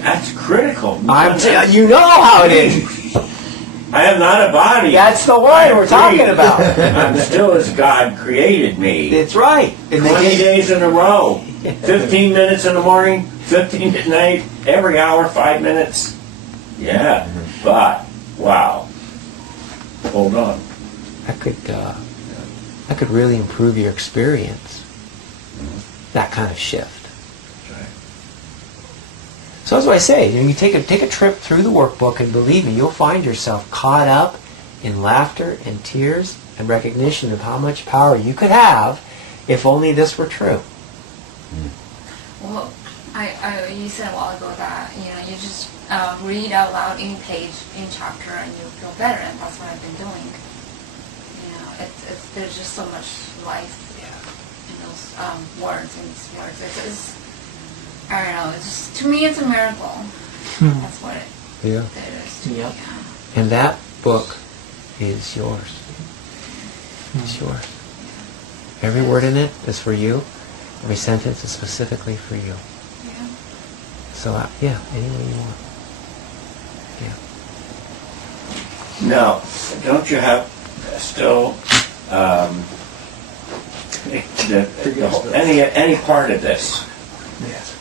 That's critical. You know how it is. I am not a body. That's the word we're talking about. I'm still as God created me. It's right. And 20 they days in a row. 15 minutes in the morning, 15 at night, every hour, 5 minutes. Yeah, but, wow. Hold on. that could really improve your experience. That kind of shift. So that's what I say. You take a trip through the workbook, and believe me, you'll find yourself caught up in laughter and tears and recognition of how much power you could have if only this were true. Well, you said a while ago that you just read out loud any page, any chapter, and you feel better, and that's what I've been doing. There's just so much life in those words and these words. It's I don't know. It's just, to me, it's a miracle. That's what it is. To me, Yep. yeah. And that book is yours. It's yours. Every word in it is for you. Every sentence is specifically for you. Yeah. So, any way you want. Yeah. Now, don't you have still any part of this Yes.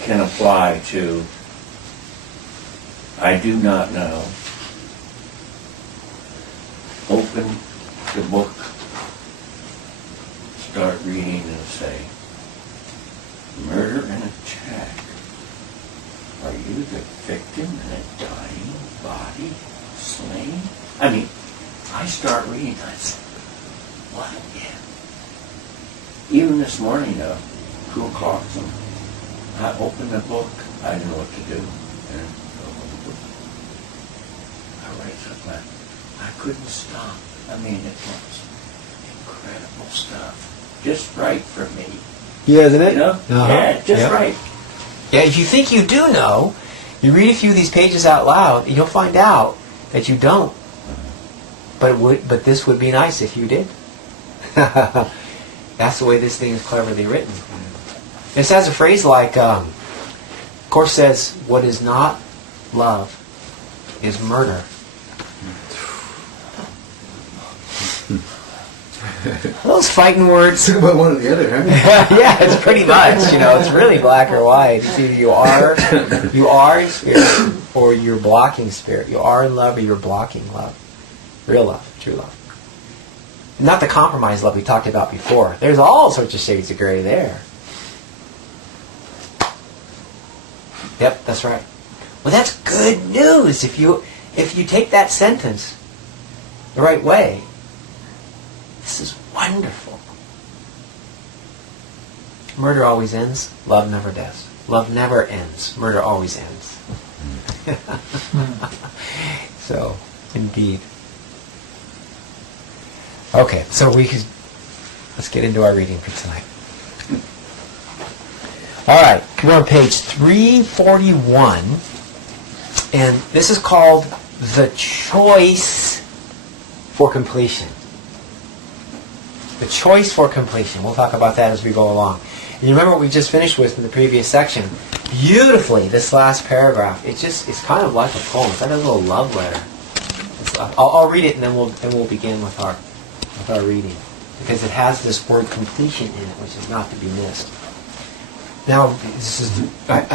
can apply to I do not know. Open the book, start reading and say, murder and attack. Are you the victim in a dying body, slain? I mean, I start reading, I say, what? Yeah. Even this morning, 2 o'clock, I opened the book, I didn't know what to do. And I opened the book. I read something. I couldn't stop. I mean, it was incredible stuff. Just right for me. Yeah, isn't it? You know? Uh-huh. Yeah, just right. Yeah, if you think you do know, you read a few of these pages out loud, and you'll find out that you don't. But this would be nice if you did. That's the way this thing is cleverly written. It has a phrase like, Course says, what is not love is murder. Those fighting words. Talk about one or the other, huh? Yeah, it's pretty much, it's really black or white. It's either you are in spirit, or you're blocking spirit. You are in love, or you're blocking love. Real love, true love. Not the compromise love we talked about before. There's all sorts of shades of gray there. Yep, that's right. Well, that's good news. If you take that sentence the right way, this is wonderful. Murder always ends. Love never does. Love never ends. Murder always ends. So, indeed. Okay, so let's get into our reading for tonight. All right, we're on page 341, and this is called The Choice for Completion. The choice for completion. We'll talk about that as we go along. And you remember what we just finished with in the previous section? Beautifully, this last paragraph. It's kind of like a poem. It's like a little love letter. I'll read it, and then we'll begin with our reading, because it has this word completion in it, which is not to be missed. Now, this is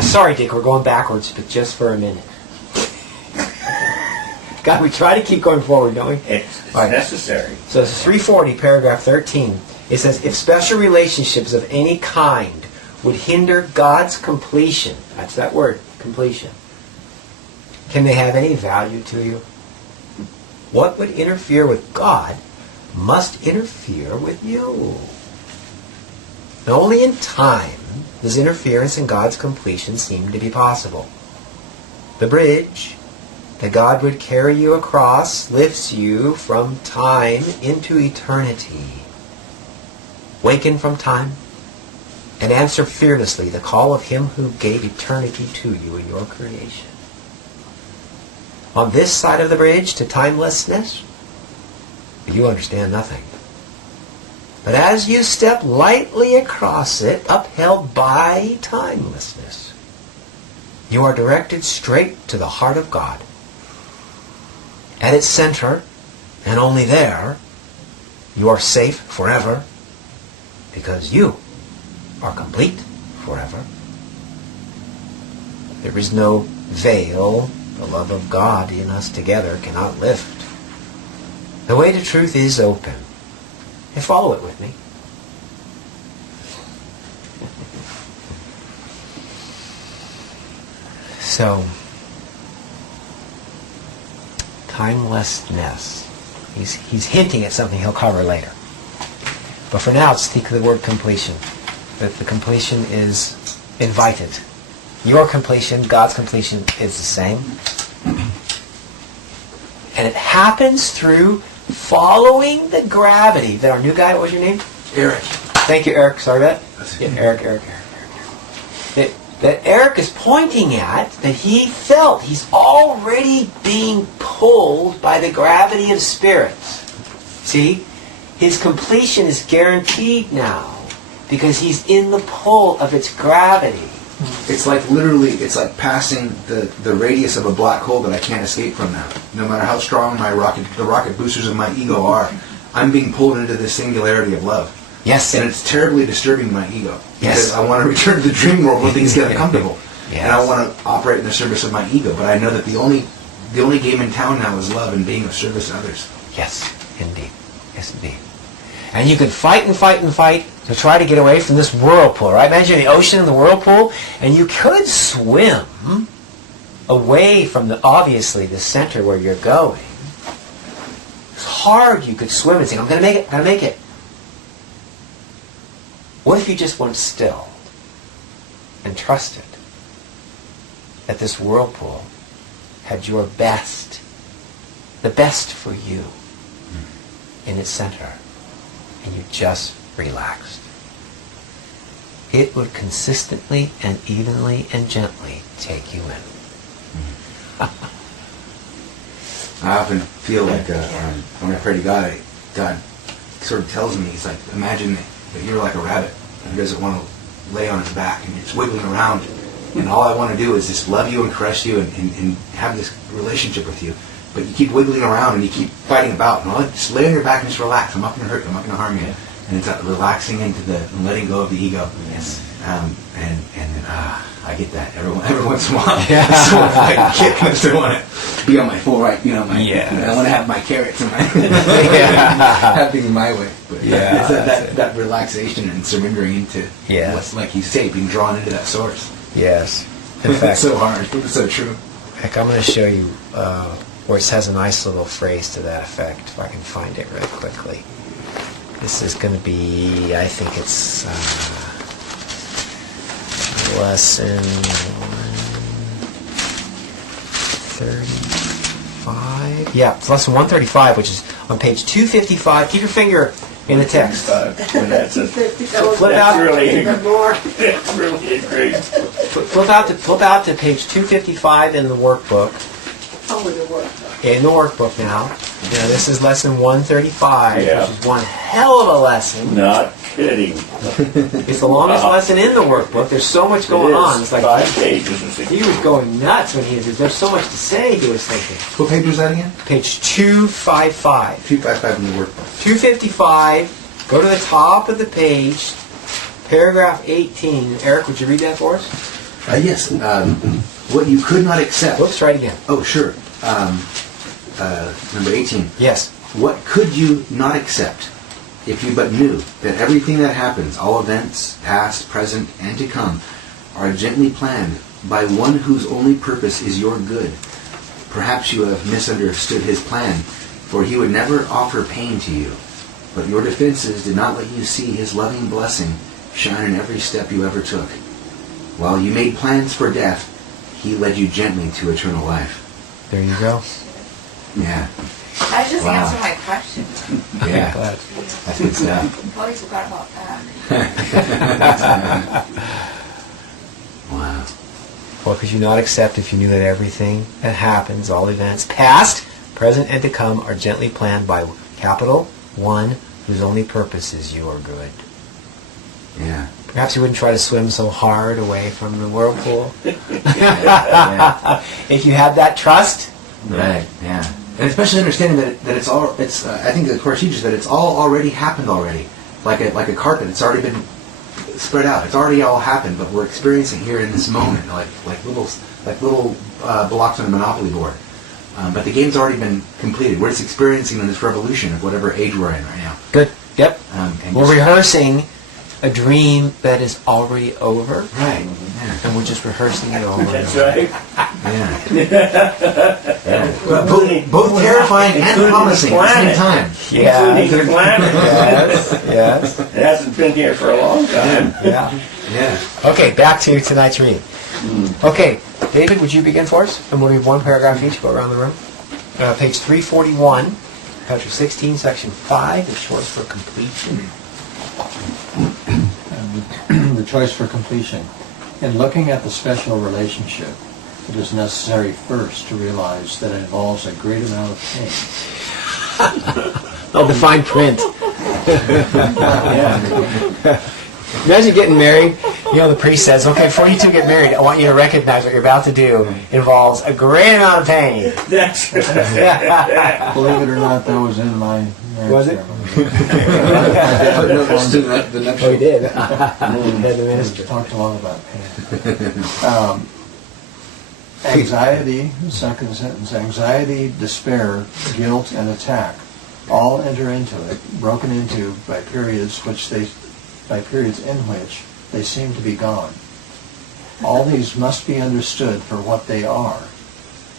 sorry, Dick, we're going backwards, but just for a minute. God, we try to keep going forward, don't we? It's Right. necessary. So it's 340, paragraph 13. It says, if special relationships of any kind would hinder God's completion, that's that word, completion, can they have any value to you? What would interfere with God must interfere with you. And only in time does interference in God's completion seem to be possible. The bridge that God would carry you across lifts you from time into eternity. Waken from time and answer fearlessly the call of Him who gave eternity to you in your creation. On this side of the bridge to timelessness, you understand nothing. But as you step lightly across it, upheld by timelessness, you are directed straight to the heart of God. At its center, and only there, you are safe forever, because you are complete forever. There is no veil the love of God in us together cannot lift. The way to truth is open. And follow it with me. So, timelessness. He's hinting at something he'll cover later. But for now, speak the word completion. That the completion is invited. Your completion, God's completion, is the same. And it happens through following the gravity that our new guy, what was your name? Eric. Thank you, Eric. Sorry about that. That's Yeah, it. Eric. That Eric is pointing at, that he felt he's already being pulled by the gravity of spirit. See? His completion is guaranteed now because he's in the pull of its gravity. It's like literally, it's like passing the radius of a black hole that I can't escape from now. No matter how strong the rocket boosters of my ego are, I'm being pulled into this singularity of love. Yes. And it's terribly disturbing my ego. Yes. Because I want to return to the dream world when things get uncomfortable. Yes. And I want to operate in the service of my ego. But I know that the only game in town now is love and being of service to others. Yes, indeed. Yes, indeed. And you could fight and fight and fight to try to get away from this whirlpool, right? Imagine the ocean and the whirlpool, and you could swim away from obviously the center where you're going. It's hard you could swim and say, I'm going to make it, I'm going to make it. What if you just went still and trusted that this whirlpool had your best, the best for you in its center, and you just relaxed? It would consistently and evenly and gently take you in. I often feel like when I pray to God, God sort of tells me, He's like, imagine that you're like a rabbit who doesn't want to lay on his back and it's wiggling around. And all I want to do is just love you and caress you and have this relationship with you. But you keep wiggling around and you keep fighting about. And just lay on your back and just relax. I'm not going to hurt you. I'm not going to harm you. And it's that relaxing into and letting go of the ego. Yes. I get that every once in a while. Yeah. I just want to fight and kick. I just want to be on my full right. I want to have my carrots and have things my way. But Yeah, it's that relaxation and surrendering into what's, like you say, being drawn into that source. Yes. In It's fact, so hard. It's so true. heck, I'm going to show you where it has a nice little phrase to that effect, if I can find it really quickly. This is going to be, I think it's lesson 135. Yeah, it's lesson 135, which is on page 255. Keep your finger in the text. When that's Flip out. really, that's really great. Flip out to page 255 in the workbook. Oh, the work. In the workbook now. This is lesson 135, Yeah. which is one hell of a lesson. Not kidding. It's the longest lesson in the workbook. There's so much going on. It's like 5 pages. I think. he was going nuts when he was. There's so much to say, he was thinking. What page was that again? Page 255. 255 in the workbook. 255, go to the top of the page, paragraph 18. Eric, would you read that for us? Yes. What you could not accept. Whoops, try it again. Oh, sure. number 18. Yes. What could you not accept if you but knew that everything that happens, all events, past, present, and to come, are gently planned by one whose only purpose is your good? Perhaps you have misunderstood his plan, for he would never offer pain to you. But your defenses did not let you see his loving blessing shine in every step you ever took. While you made plans for death, he led you gently to eternal life. There you go. Yeah. That just Wow. answered my question. Yeah. Glad. That's good stuff. Totally forgot about that. Wow. What could you not accept if you knew that everything that happens, all events, past, present, and to come, are gently planned by capital One, whose only purpose is your good? Yeah. Perhaps you wouldn't try to swim so hard away from the whirlpool. Yeah. If you had that trust. Right. Yeah. And especially understanding that it's all. It's. I think the Course teaches that it's all already happened already. Like a carpet. It's already been spread out. It's already all happened, but we're experiencing here in this moment, like little blocks on a Monopoly board. But the game's already been completed. We're just experiencing in this revolution of whatever age we're in right now. Good. Yep. And We're just- rehearsing a dream that is already over, Right. Yeah. and we're just rehearsing it over. That's right. Yeah. Yeah. Both terrifying and promising at the same time. Yeah. Including planet. Yes. Yes. It hasn't been here for a long time. Yeah. Yeah. Okay, back to tonight's reading. Okay, David, would you begin for us? And we'll read one paragraph each, go around the room. Page 341, chapter 16, section 5, the choice for completion. The choice for completion. In looking at the special relationship, it is necessary first to realize that it involves a great amount of pain. Oh, the fine print. Yeah. Imagine getting married. You know, the priest says, okay, before you two get married, I want you to recognize what you're about to do involves a great amount of pain. That's Believe it or not, that was in my marriage Was it? ceremony. Oh, he did. Head the minister. Talked a lot about pain. Anxiety, second sentence, anxiety, despair, guilt, and attack all enter into it, broken into by periods in which they seem to be gone. All these must be understood for what they are.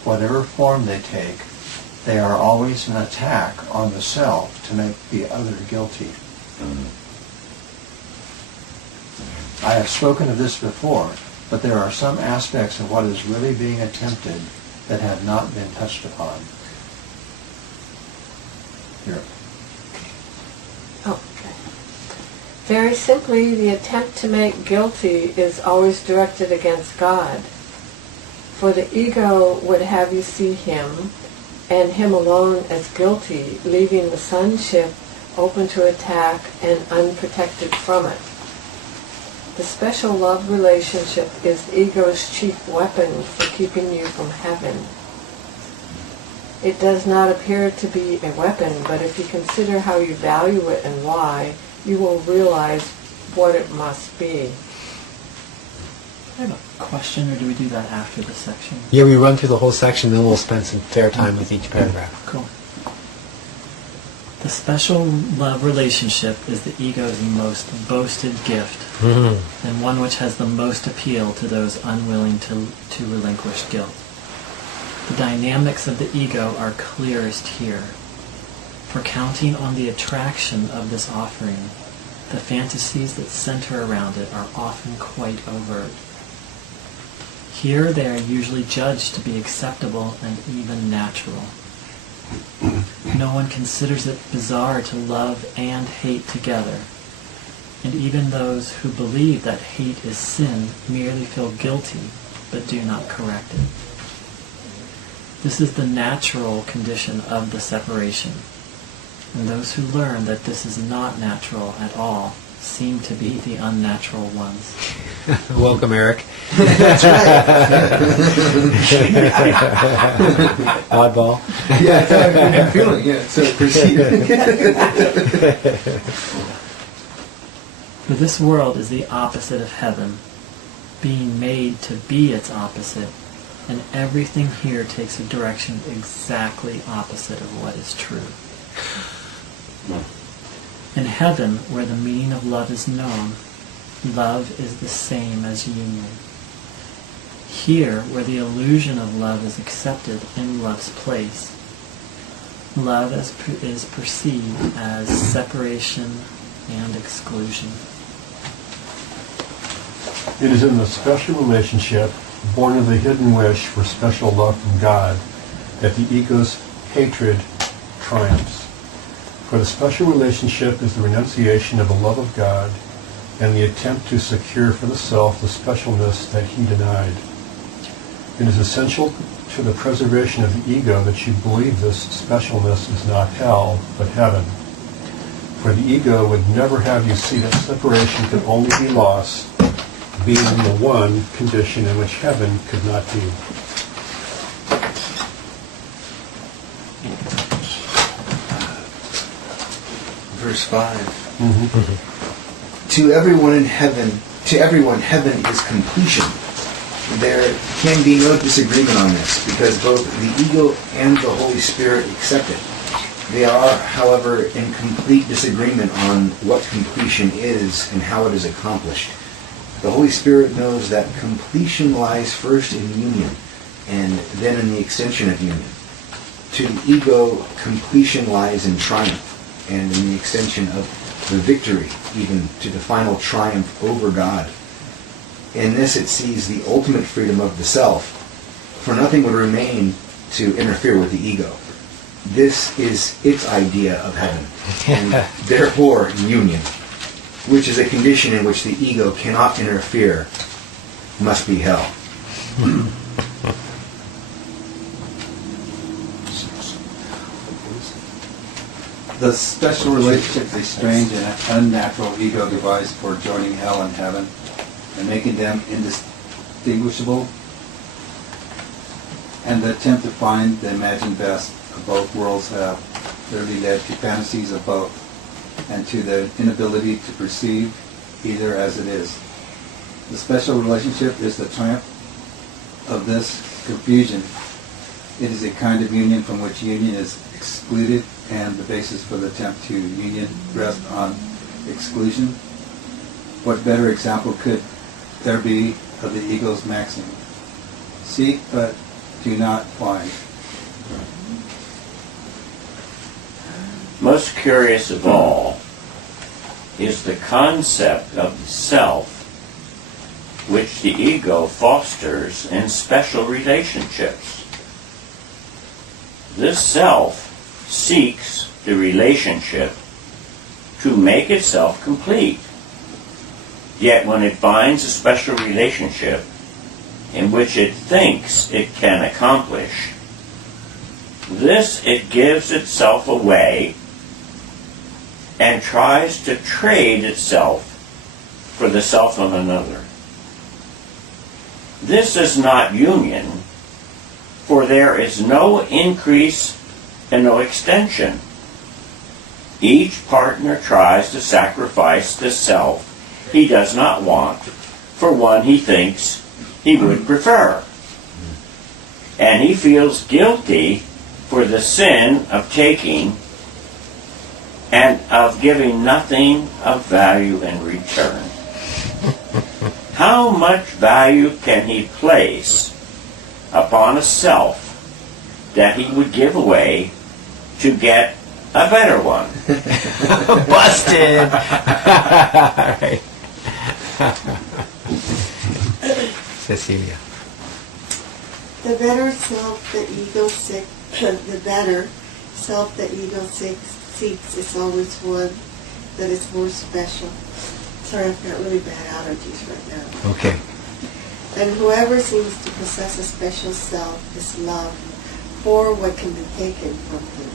Whatever form they take, they are always an attack on the self to make the other guilty. I have spoken of this before, but there are some aspects of what is really being attempted that have not been touched upon. Here. Okay. Very simply, the attempt to make guilty is always directed against God. For the ego would have you see him, and him alone, as guilty, leaving the sonship open to attack and unprotected from it. The special love relationship is the ego's chief weapon for keeping you from heaven. It does not appear to be a weapon, but if you consider how you value it and why, you will realize what it must be. I have a question, or do we do that after the section? Yeah, we run through the whole section, then we'll spend some fair time with each paragraph. Cool. The special love relationship is the ego's most boasted gift, and one which has the most appeal to those unwilling to relinquish guilt. The dynamics of the ego are clearest here. For counting on the attraction of this offering, the fantasies that center around it are often quite overt. Here they are usually judged to be acceptable and even natural. No one considers it bizarre to love and hate together, and even those who believe that hate is sin merely feel guilty but do not correct it. This is the natural condition of the separation, and those who learn that this is not natural at all seem to be the unnatural ones. Welcome, Eric. That's right. Oddball. Yeah, it's how I'm feeling. Yeah, so proceed. For this world is the opposite of heaven, being made to be its opposite, and everything here takes a direction exactly opposite of what is true. In heaven, where the meaning of love is known, love is the same as union. Here, where the illusion of love is accepted in love's place, love is perceived as separation and exclusion. It is in the special relationship, born of the hidden wish for special love from God, that the ego's hatred triumphs. For the special relationship is the renunciation of the love of God and the attempt to secure for the self the specialness that he denied. It is essential to the preservation of the ego that you believe this specialness is not hell, but heaven. For the ego would never have you see that separation could only be loss, being the one condition in which heaven could not be. Verse 5. To everyone, heaven is completion. There can be no disagreement on this, because both the ego and the Holy Spirit accept it. They are, however, in complete disagreement on what completion is and how it is accomplished. The Holy Spirit knows that completion lies first in union, and then in the extension of union. To the ego, completion lies in triumph, and in the extension of the victory, even to the final triumph over God. In this it sees the ultimate freedom of the self, for nothing would remain to interfere with the ego. This is its idea of heaven, and therefore union, which is a condition in which the ego cannot interfere, must be hell. The special relationship is a strange and unnatural ego device for joining hell and heaven and making them indistinguishable, and the attempt to find the imagined best of both worlds have clearly led to fantasies of both and to the inability to perceive either as it is. The special relationship is the triumph of this confusion. It is a kind of union from which union is excluded, and the basis for the attempt to union rests on exclusion. What better example could there be of the ego's maxim? Seek but do not find. Most curious of all is the concept of the self which the ego fosters in special relationships. This self seeks the relationship to make itself complete. Yet when it finds a special relationship in which it thinks it can accomplish, this it gives itself away and tries to trade itself for the self of another. This is not union, for there is no increase and no extension. Each partner tries to sacrifice the self he does not want for one he thinks he would prefer. And he feels guilty for the sin of taking and of giving nothing of value in return. How much value can he place upon a self that he would give away to get a better one? Busted! All right. Cecilia. The better self that ego seeks, the better self that ego seeks is always one that is more special. Sorry, I've got really bad allergies right now. Okay. And whoever seems to possess a special self is loved for what can be taken from him.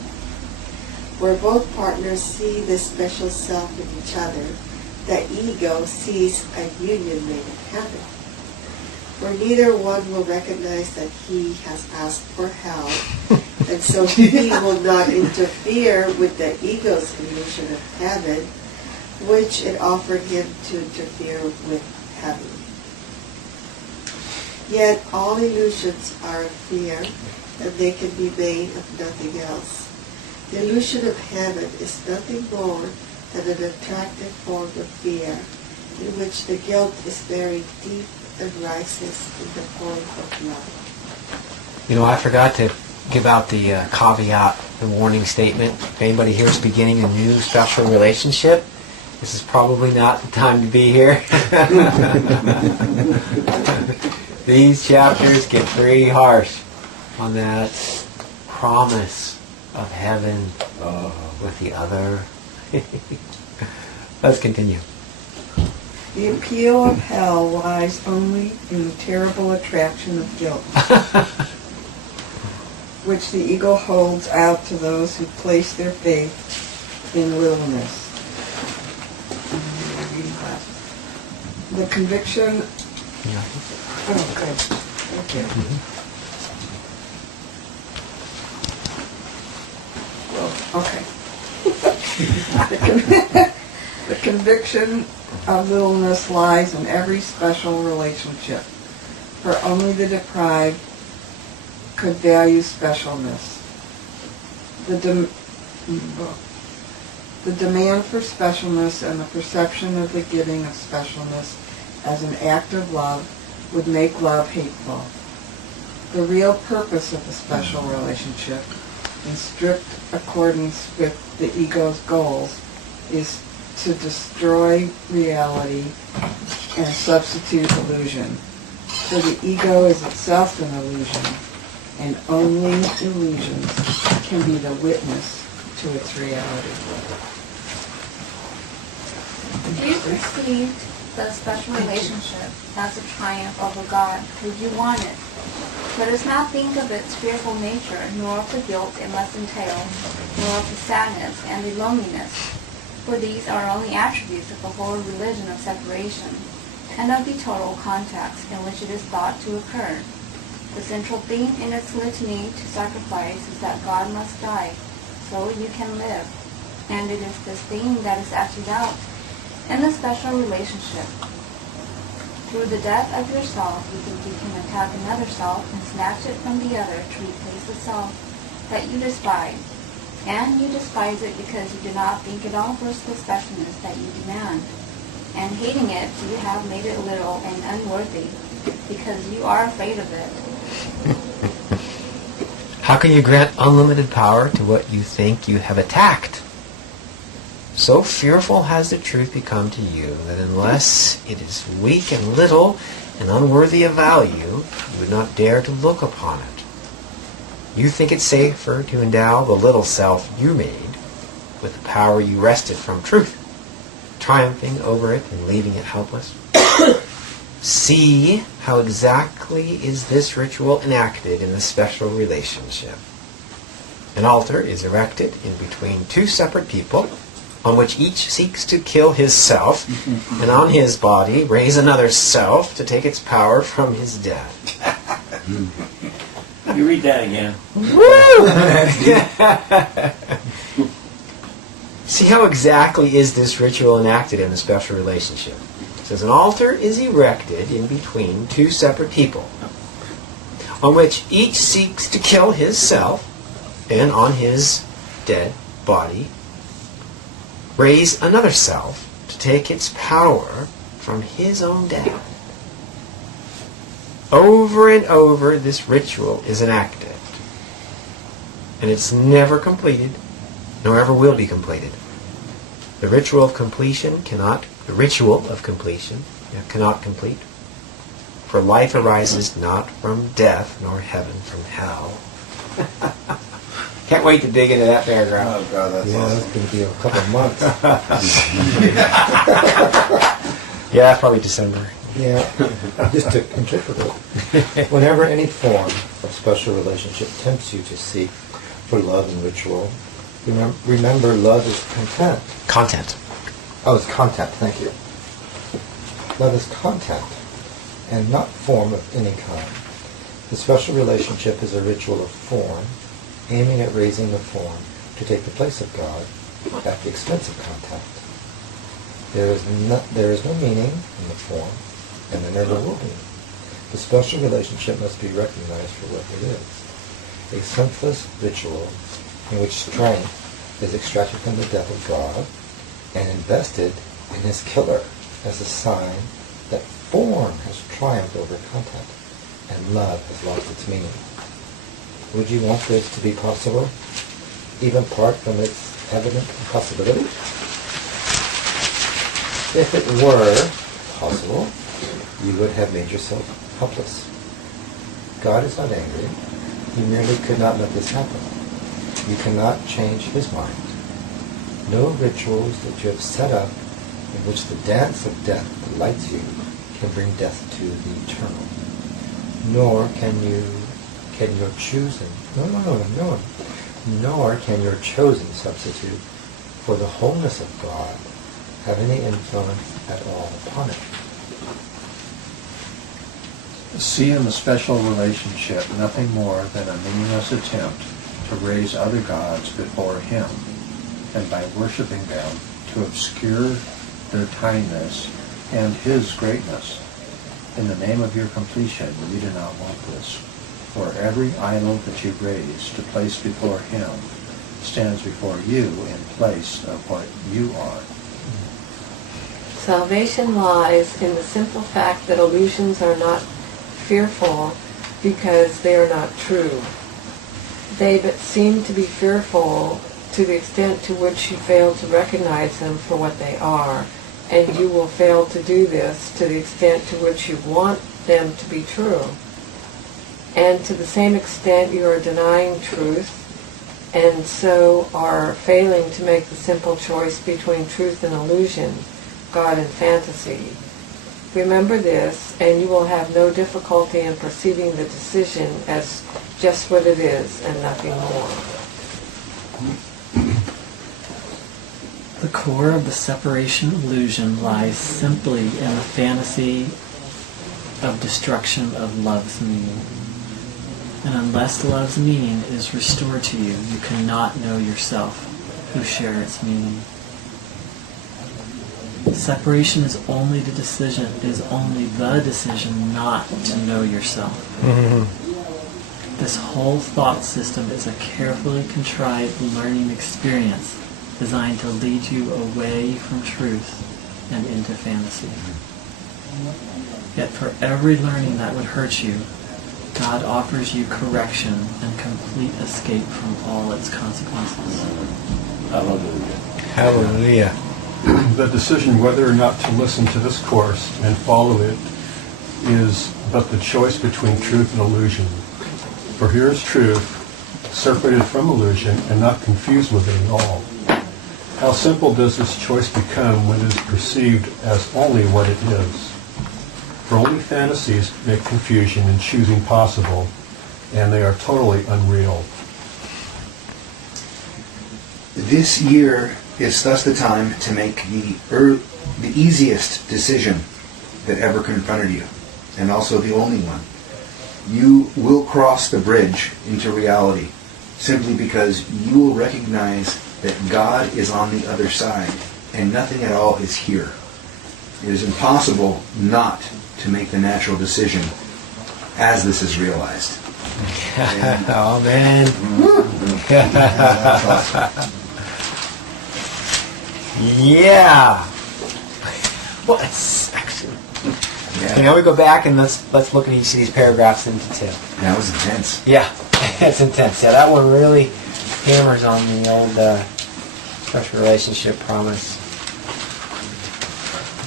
Where both partners see this special self in each other, the ego sees a union made in heaven. Where neither one will recognize that he has asked for help, and so he will not interfere with the ego's illusion of heaven, which it offered him to interfere with heaven. Yet all illusions are of fear, and they can be made of nothing else. The illusion of heaven is nothing more than an attractive form of fear, in which the guilt is buried deep and rises in the form of love. You know, I forgot to give out the caveat, the warning statement. If anybody here is beginning a new special relationship, this is probably not the time to be here. These chapters get pretty harsh on that promise of heaven with the other. Let's continue. The appeal of hell lies only in the terrible attraction of guilt, which the ego holds out to those who place their faith in littleness. The conviction... Oh, good. Thank you. Well, okay. The conviction of littleness lies in every special relationship, for only the deprived could value specialness. The demand for specialness and the perception of the giving of specialness as an act of love would make love hateful. The real purpose of the special relationship, in strict accordance with the ego's goals, is to destroy reality and substitute illusion. For the ego is itself an illusion, and only illusions can be the witness to its reality. You perceived the special relationship as a triumph over God because you want it. Let us not think of its fearful nature, nor of the guilt it must entail, nor of the sadness and the loneliness, for these are only attributes of the whole religion of separation, and of the total context in which it is thought to occur. The central theme in its litany to sacrifice is that God must die, so you can live, and it is this theme that is acted out in the special relationship. Through the death of yourself, you think you can attack another self and snatch it from the other to replace the self that you despise. And you despise it because you do not think it offers the specialness that you demand. And hating it, you have made it little and unworthy because you are afraid of it. How can you grant unlimited power to what you think you have attacked? So fearful has the truth become to you that unless it is weak and little and unworthy of value, you would not dare to look upon it. You think it safer to endow the little self you made with the power you wrested from truth, triumphing over it and leaving it helpless. See how exactly is this ritual enacted in the special relationship. An altar is erected in between two separate people, on which each seeks to kill his self, and on his body raise another self to take its power from his dead. You read that again. Woo! See how exactly is this ritual enacted in the special relationship. It says an altar is erected in between two separate people, on which each seeks to kill his self, and on his dead body raise another self to take its power from his own death. Over and over this ritual is enacted, and it's never completed, nor ever will be completed. The ritual of completion cannot complete, for life arises not from death, nor heaven from hell. Can't wait to dig into that paragraph. Oh God, that's awesome. That's going to be a couple of months. Yeah, probably December. Yeah, just to interpret it. Whenever any form of special relationship tempts you to seek for love and ritual, remember love is content. Content. Oh, it's content, thank you. Love is content and not form of any kind. The special relationship is a ritual of form, aiming at raising the form to take the place of God at the expense of content. There is no meaning in the form, and there never will be. The special relationship must be recognized for what it is. A senseless ritual in which strength is extracted from the death of God and invested in his killer as a sign that form has triumphed over content and love has lost its meaning. Would you want this to be possible, even apart from its evident impossibility? If it were possible, you would have made yourself helpless. God is not angry. He merely could not let this happen. You cannot change his mind. No rituals that you have set up in which the dance of death delights you can bring death to the eternal. Nor can your chosen nor can your chosen substitute for the wholeness of God have any influence at all upon it. See in the special relationship nothing more than a meaningless attempt to raise other gods before him, and by worshiping them to obscure their tinyness and his greatness. In the name of your completion, you do not want this. For every idol that you raise to place before him stands before you in place of what you are. Salvation lies in the simple fact that illusions are not fearful because they are not true. They but seem to be fearful to the extent to which you fail to recognize them for what they are, and you will fail to do this to the extent to which you want them to be true. And to the same extent you are denying truth, and so are failing to make the simple choice between truth and illusion, God and fantasy. Remember this, and you will have no difficulty in perceiving the decision as just what it is and nothing more. The core of the separation illusion lies simply in the fantasy of destruction of love's meaning. And unless love's meaning is restored to you, you cannot know yourself who share its meaning. Separation is only the decision not to know yourself. Mm-hmm. This whole thought system is a carefully contrived learning experience designed to lead you away from truth and into fantasy. Yet for every learning that would hurt you, God offers you correction and complete escape from all its consequences. Hallelujah. Hallelujah. The decision whether or not to listen to this course and follow it is but the choice between truth and illusion. For here is truth, separated from illusion and not confused with it at all. How simple does this choice become when it is perceived as only what it is? For only fantasies make confusion in choosing possible, and they are totally unreal. This year is thus the time to make the easiest decision that ever confronted you, and also the only one. You will cross the bridge into reality simply because you will recognize that God is on the other side and nothing at all is here. It is impossible not to make the natural decision as this is realized. Oh, man. Yeah. What a section. Yeah. Okay, now we go back and let's look at each of these paragraphs in detail. That was intense. Yeah, it's intense. Yeah, that one really hammers on the old special relationship promise.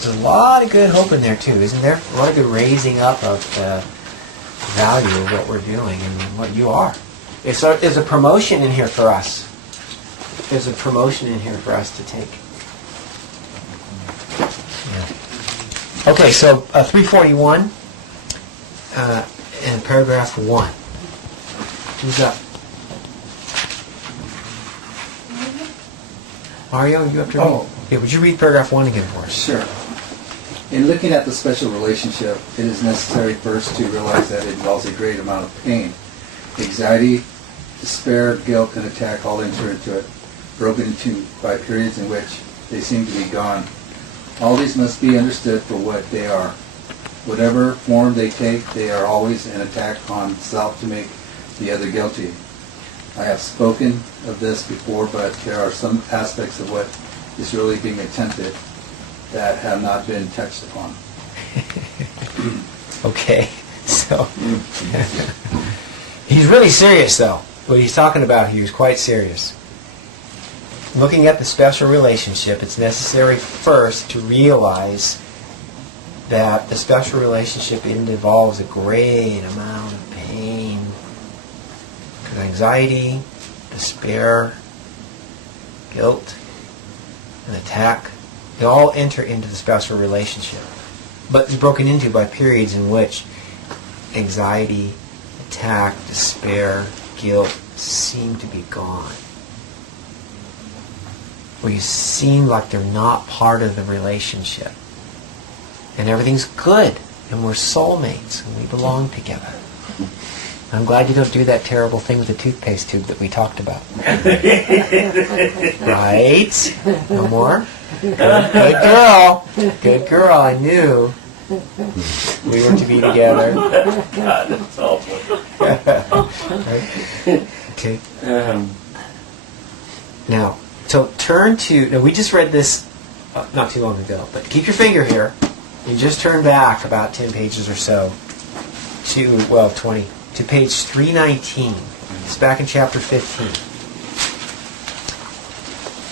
There's a lot of good hope in there too, isn't there? A lot of good raising up of the value of what we're doing and what you are. There's a promotion in here for us. There's a promotion in here for us to take. Yeah. Okay, so 341 and paragraph 1. Who's up? Mario, you have to read? Oh. Yeah, would you read paragraph 1 again for us? Sure. In looking at the special relationship, it is necessary first to realize that it involves a great amount of pain. Anxiety, despair, guilt, and attack all enter into it, broken into by periods in which they seem to be gone. All these must be understood for what they are. whatever form they take, they are always an attack on self to make the other guilty. I have spoken of this before, but there are some aspects of what is really being attempted that have not been touched upon. Okay, so he's really serious, though. What he's talking about here is quite serious. Looking at the special relationship, it's necessary first to realize that the special relationship involves a great amount of pain, anxiety, despair, guilt, and attack. They all enter into the special relationship, but it's broken into by periods in which anxiety, attack, despair, guilt seem to be gone. Where you seem like they're not part of the relationship. And everything's good, and we're soulmates, and we belong together. I'm glad you don't do that terrible thing with the toothpaste tube that we talked about. Right? No more? Good girl. Good girl. I knew we were to be together. God, it's awful. Okay. Now, so turn to... Now, we just read this not too long ago, but keep your finger here. You just turn back about 10 pages or so to, 20, to page 319. It's back in chapter 15.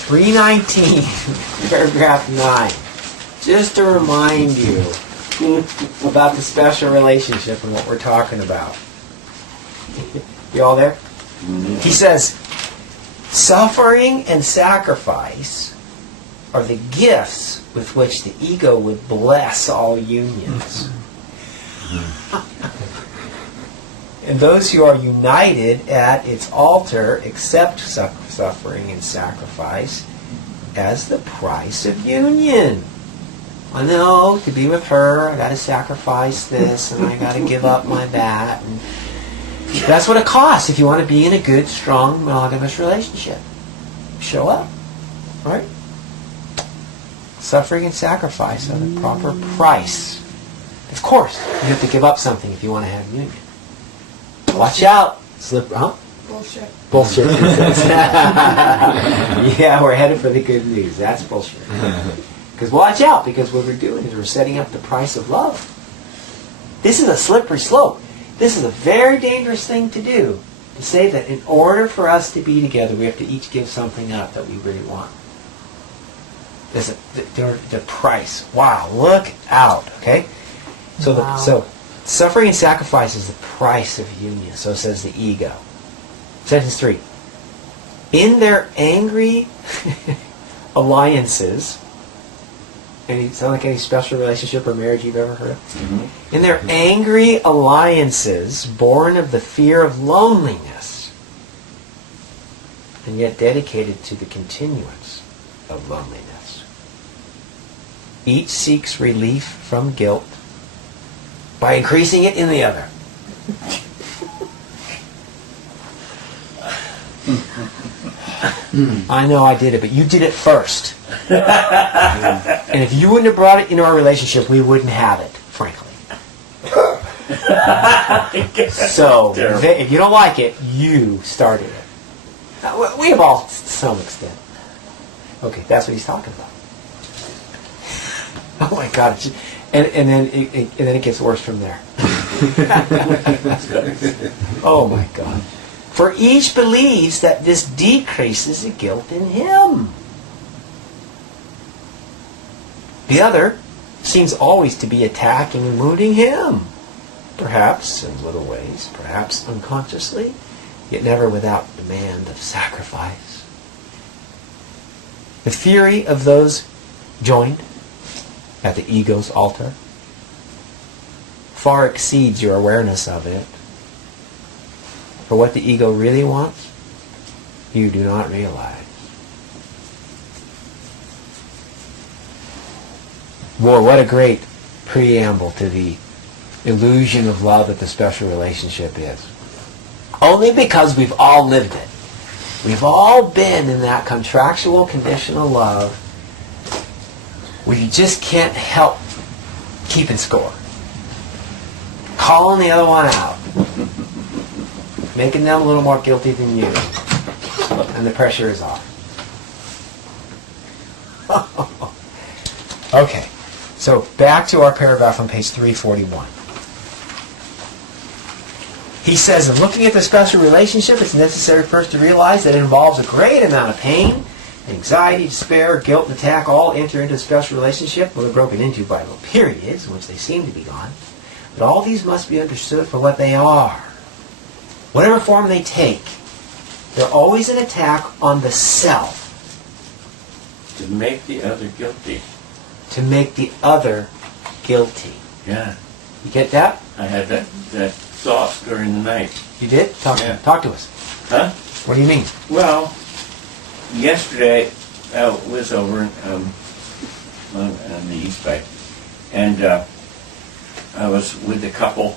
319, paragraph 9. Just to remind you about the special relationship and what we're talking about. You all there? Mm-hmm. He says, suffering and sacrifice are the gifts with which the ego would bless all unions. And those who are united at its altar accept suffering and sacrifice as the price of union. I know, to be with her, I got to sacrifice this, and I got to give up my that. And that's what it costs if you want to be in a good, strong, monogamous relationship. Show up, right? Suffering and sacrifice are the proper price. Of course, you have to give up something if you want to have union. Watch out. Bullshit. Bullshit. Yeah, we're headed for the good news. That's bullshit. Because watch out, because what we're doing is we're setting up the price of love. This is a slippery slope. This is a very dangerous thing to do. To say that in order for us to be together, we have to each give something up that we really want. The price. Wow, look out. Okay? So Wow. so suffering and sacrifice is the price of union. So says the ego. Sentence 3. In their angry alliances, sound like any special relationship or marriage you've ever heard of? Mm-hmm. In their angry alliances, born of the fear of loneliness, and yet dedicated to the continuance of loneliness. Each seeks relief from guilt by increasing it in the other. I know I did it, but you did it first. And if you wouldn't have brought it into our relationship, we wouldn't have it, frankly. So, if you don't like it, you started it. We have all, to some extent. Okay, that's what he's talking about. Oh my God! And then it gets worse from there. Oh my God! For each believes that this decreases the guilt in him. The other seems always to be attacking and wounding him. Perhaps in little ways, perhaps unconsciously, yet never without demand of sacrifice. The fury of those joined at the ego's altar far exceeds your awareness of it. For what the ego really wants, you do not realize. Boy, what a great preamble to the illusion of love that the special relationship is. Only because we've all lived it. We've all been in that contractual, conditional love where you just can't help keeping score. calling the other one out, making them a little more guilty than you, and the pressure is off. Okay, so back to our paragraph on page 341. He says, in looking at the special relationship, it's necessary first to realize that it involves a great amount of pain, anxiety, despair, guilt, and attack all enter into a special relationship, whether broken into by little periods, in which they seem to be gone. But all these must be understood for what they are. Whatever form they take, they're always an attack on the self. To make the other guilty. To make the other guilty. Yeah. You get that? I had that thought during the night. You did? Talk to us. Huh? What do you mean? Well, yesterday I was over on the East Bay, and I was with the couple,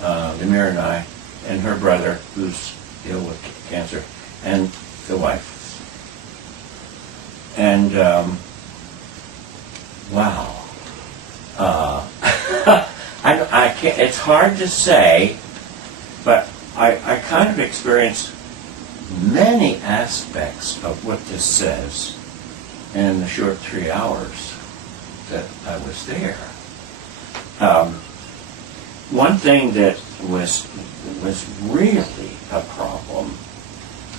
the Mira and I, and her brother, who's ill with cancer, and the wife. And wow, I can't. It's hard to say, but I kind of experienced many aspects of what this says in the short 3 hours that I was there. One thing that was really a problem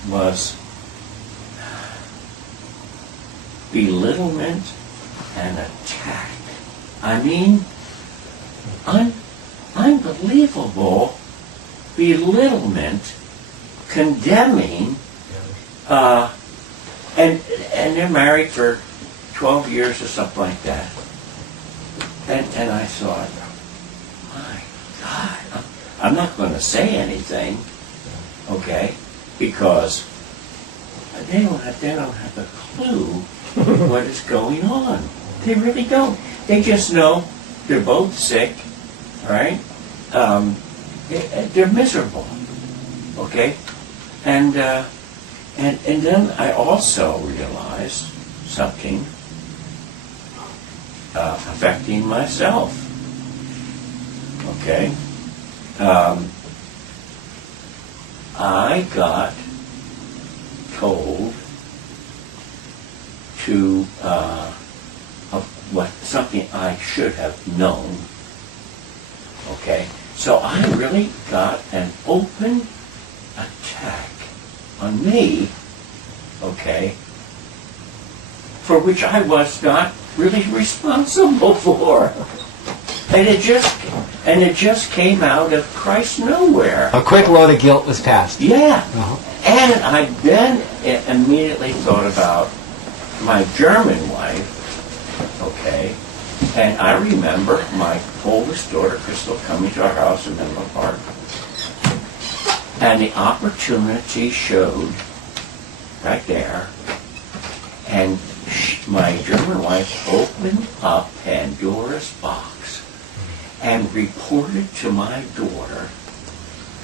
was belittlement and attack. I mean, unbelievable belittlement, condemning, and they're married for 12 years or something like that. And I thought, my God, I'm not going to say anything, okay, because they don't have a clue what is going on. They really don't. They just know they're both sick, right? They're miserable, okay? And then I also realized something affecting myself, okay? I got told to something I should have known. Okay, so I really got an open attack on me. Okay, for which I was not really responsible for, and it just came out of Christ nowhere. A quick load of guilt was passed. Yeah. Uh-huh. And I then immediately thought about my German wife, okay, and I remember my oldest daughter, Crystal, coming to our house in Menlo Park, and the opportunity showed right there, and my German wife opened up Pandora's box and reported to my daughter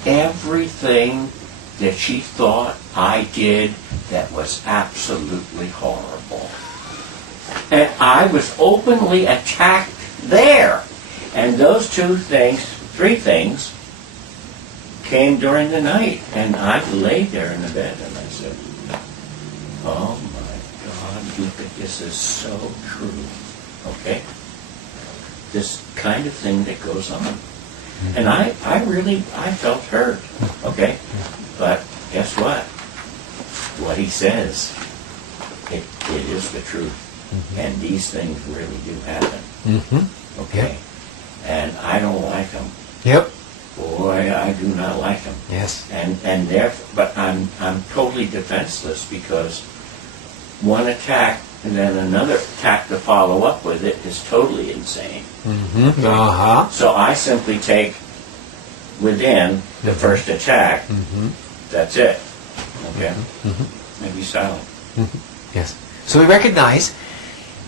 everything that she thought I did that was absolutely horrible. And I was openly attacked there. And those three things, came during the night. And I lay there in the bed and I said, oh my God, Luca, this is so true. Okay? This kind of thing that goes on. And I felt hurt. Okay? But guess what? What he says, it is the truth. Mm-hmm. And these things really do happen. Mm-hmm. Okay? Yep. And I don't like them. Yep. Boy, I do not like them. Yes. And therefore, but I'm totally defenseless because one attack and then another attack to follow up with it is totally insane. Mm-hmm. Uh-huh. So I simply take within the first attack. Mm-hmm. That's it. Okay? Mm-hmm. And be silent. Mm-hmm. Yes. So we recognize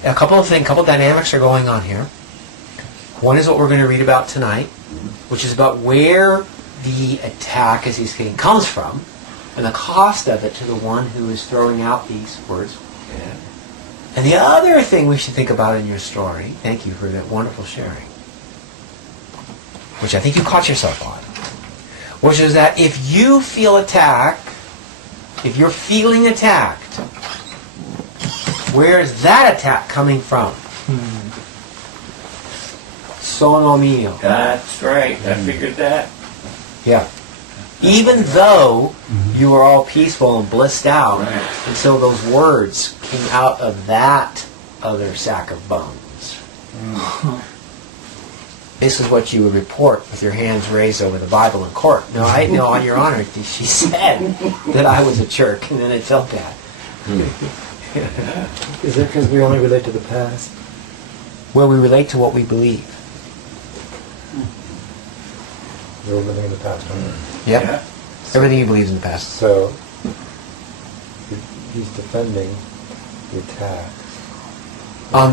a couple dynamics are going on here. One is what we're going to read about tonight, which is about where the attack, as he's saying, comes from, and the cost of it to the one who is throwing out these words. Yeah. And the other thing we should think about in your story, thank you for that wonderful sharing, which I think you caught yourself on, which is that if you feel attacked, if you're feeling attacked, where is that attack coming from? Sono mio. That's right. I figured that. Yeah. Even though you were all peaceful and blissed out, Right. and so those words came out of that other sack of bones. This is what you would report with your hands raised over the Bible in court. No, I know, on your honor, she said that I was a jerk, and then it felt bad. Is it because we only relate to the past? Well, we relate to what we believe. We're living in the past, aren't we? Yep. Yeah. Everything he believes in the past. So he's defending the attack.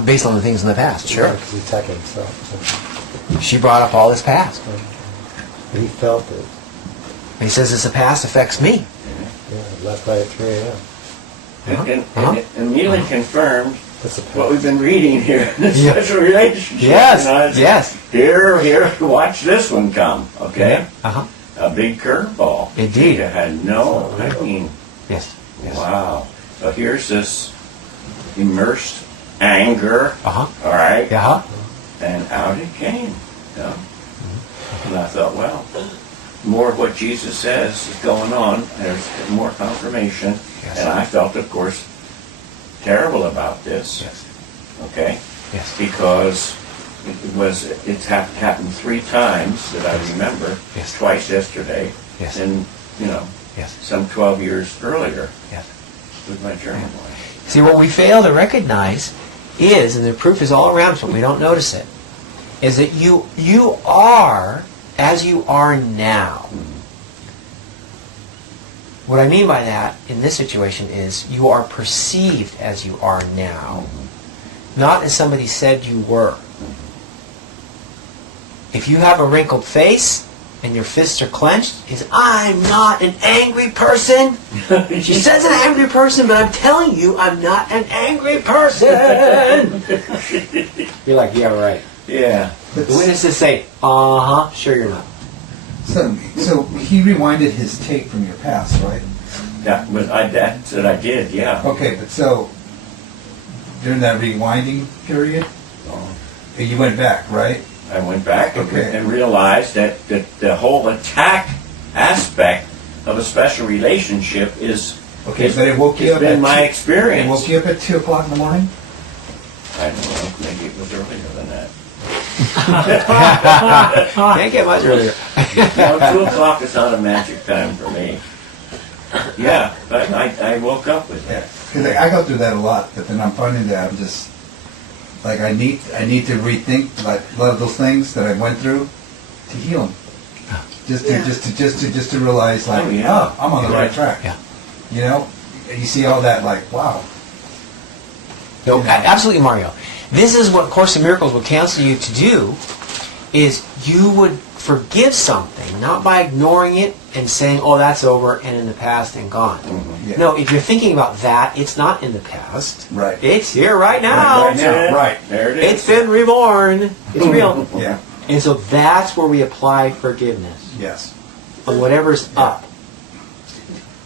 Based on the things in the past, sure. Because he's attacking himself. She brought up all his past. So, but he felt it. And he says, this the past affects me. Yeah, last night at 3 a.m. And it immediately confirmed That's the past. what we've been reading here in the Yeah. special relationship. Yes, You know, it's, yes. Here, watch this one come, okay? Uh-huh. A big curveball. Indeed. You had no, I mean, Yes. Yes. wow. So here's this immersed anger, Uh-huh. all right? Yeah. And out it came. You know? And I thought, well, more of what Jesus says is going on. There's more confirmation. Yes. And I felt, of course, terrible about this. Yes. Okay? Yes. Because it's happened 3 times that I remember. Yes. Twice yesterday. Yes. And, Yes. some 12 years earlier Yes. with my German wife. See, what we fail to recognize is, and the proof is all around us, but we don't notice it, is that you are as you are now. What I mean by that in this situation is you are perceived as you are now, not as somebody said you were. If you have a wrinkled face and your fists are clenched, is I'm not an angry person. She says an angry person, but I'm telling you, I'm not an angry person. You're like, yeah, right. Yeah. The witnesses say, uh-huh, sure you're not. So he rewinded his tape from your past, right? That's what I did, yeah. Okay, but so during that rewinding period, you went back, right? I went back Okay. and realized that the whole attack aspect of a special relationship is Okay, but it woke you up been at my 2 experience. It woke you up at 2 o'clock in the morning? I don't know, maybe it was earlier than that. Can't get much earlier. No, 2 o'clock is not a magic time for me. Yeah, but I woke up with Yeah, that. because I go through that a lot, but then I'm finding that I'm just like I need to rethink like a lot of those things that I went through to heal them. Just to realize like, Oh, yeah. I'm on the right track. Yeah. You know, you see all that like, wow. No, absolutely, Mario. This is what Course in Miracles would counsel you to do, is you would forgive something, not by ignoring it and saying, oh, that's over and in the past and gone. Yeah. No, if you're thinking about that, it's not in the past. Right. It's here right now. Right now. Right. There it is. It's been reborn. It's real. Yeah. And so that's where we apply forgiveness Yes. on whatever's up.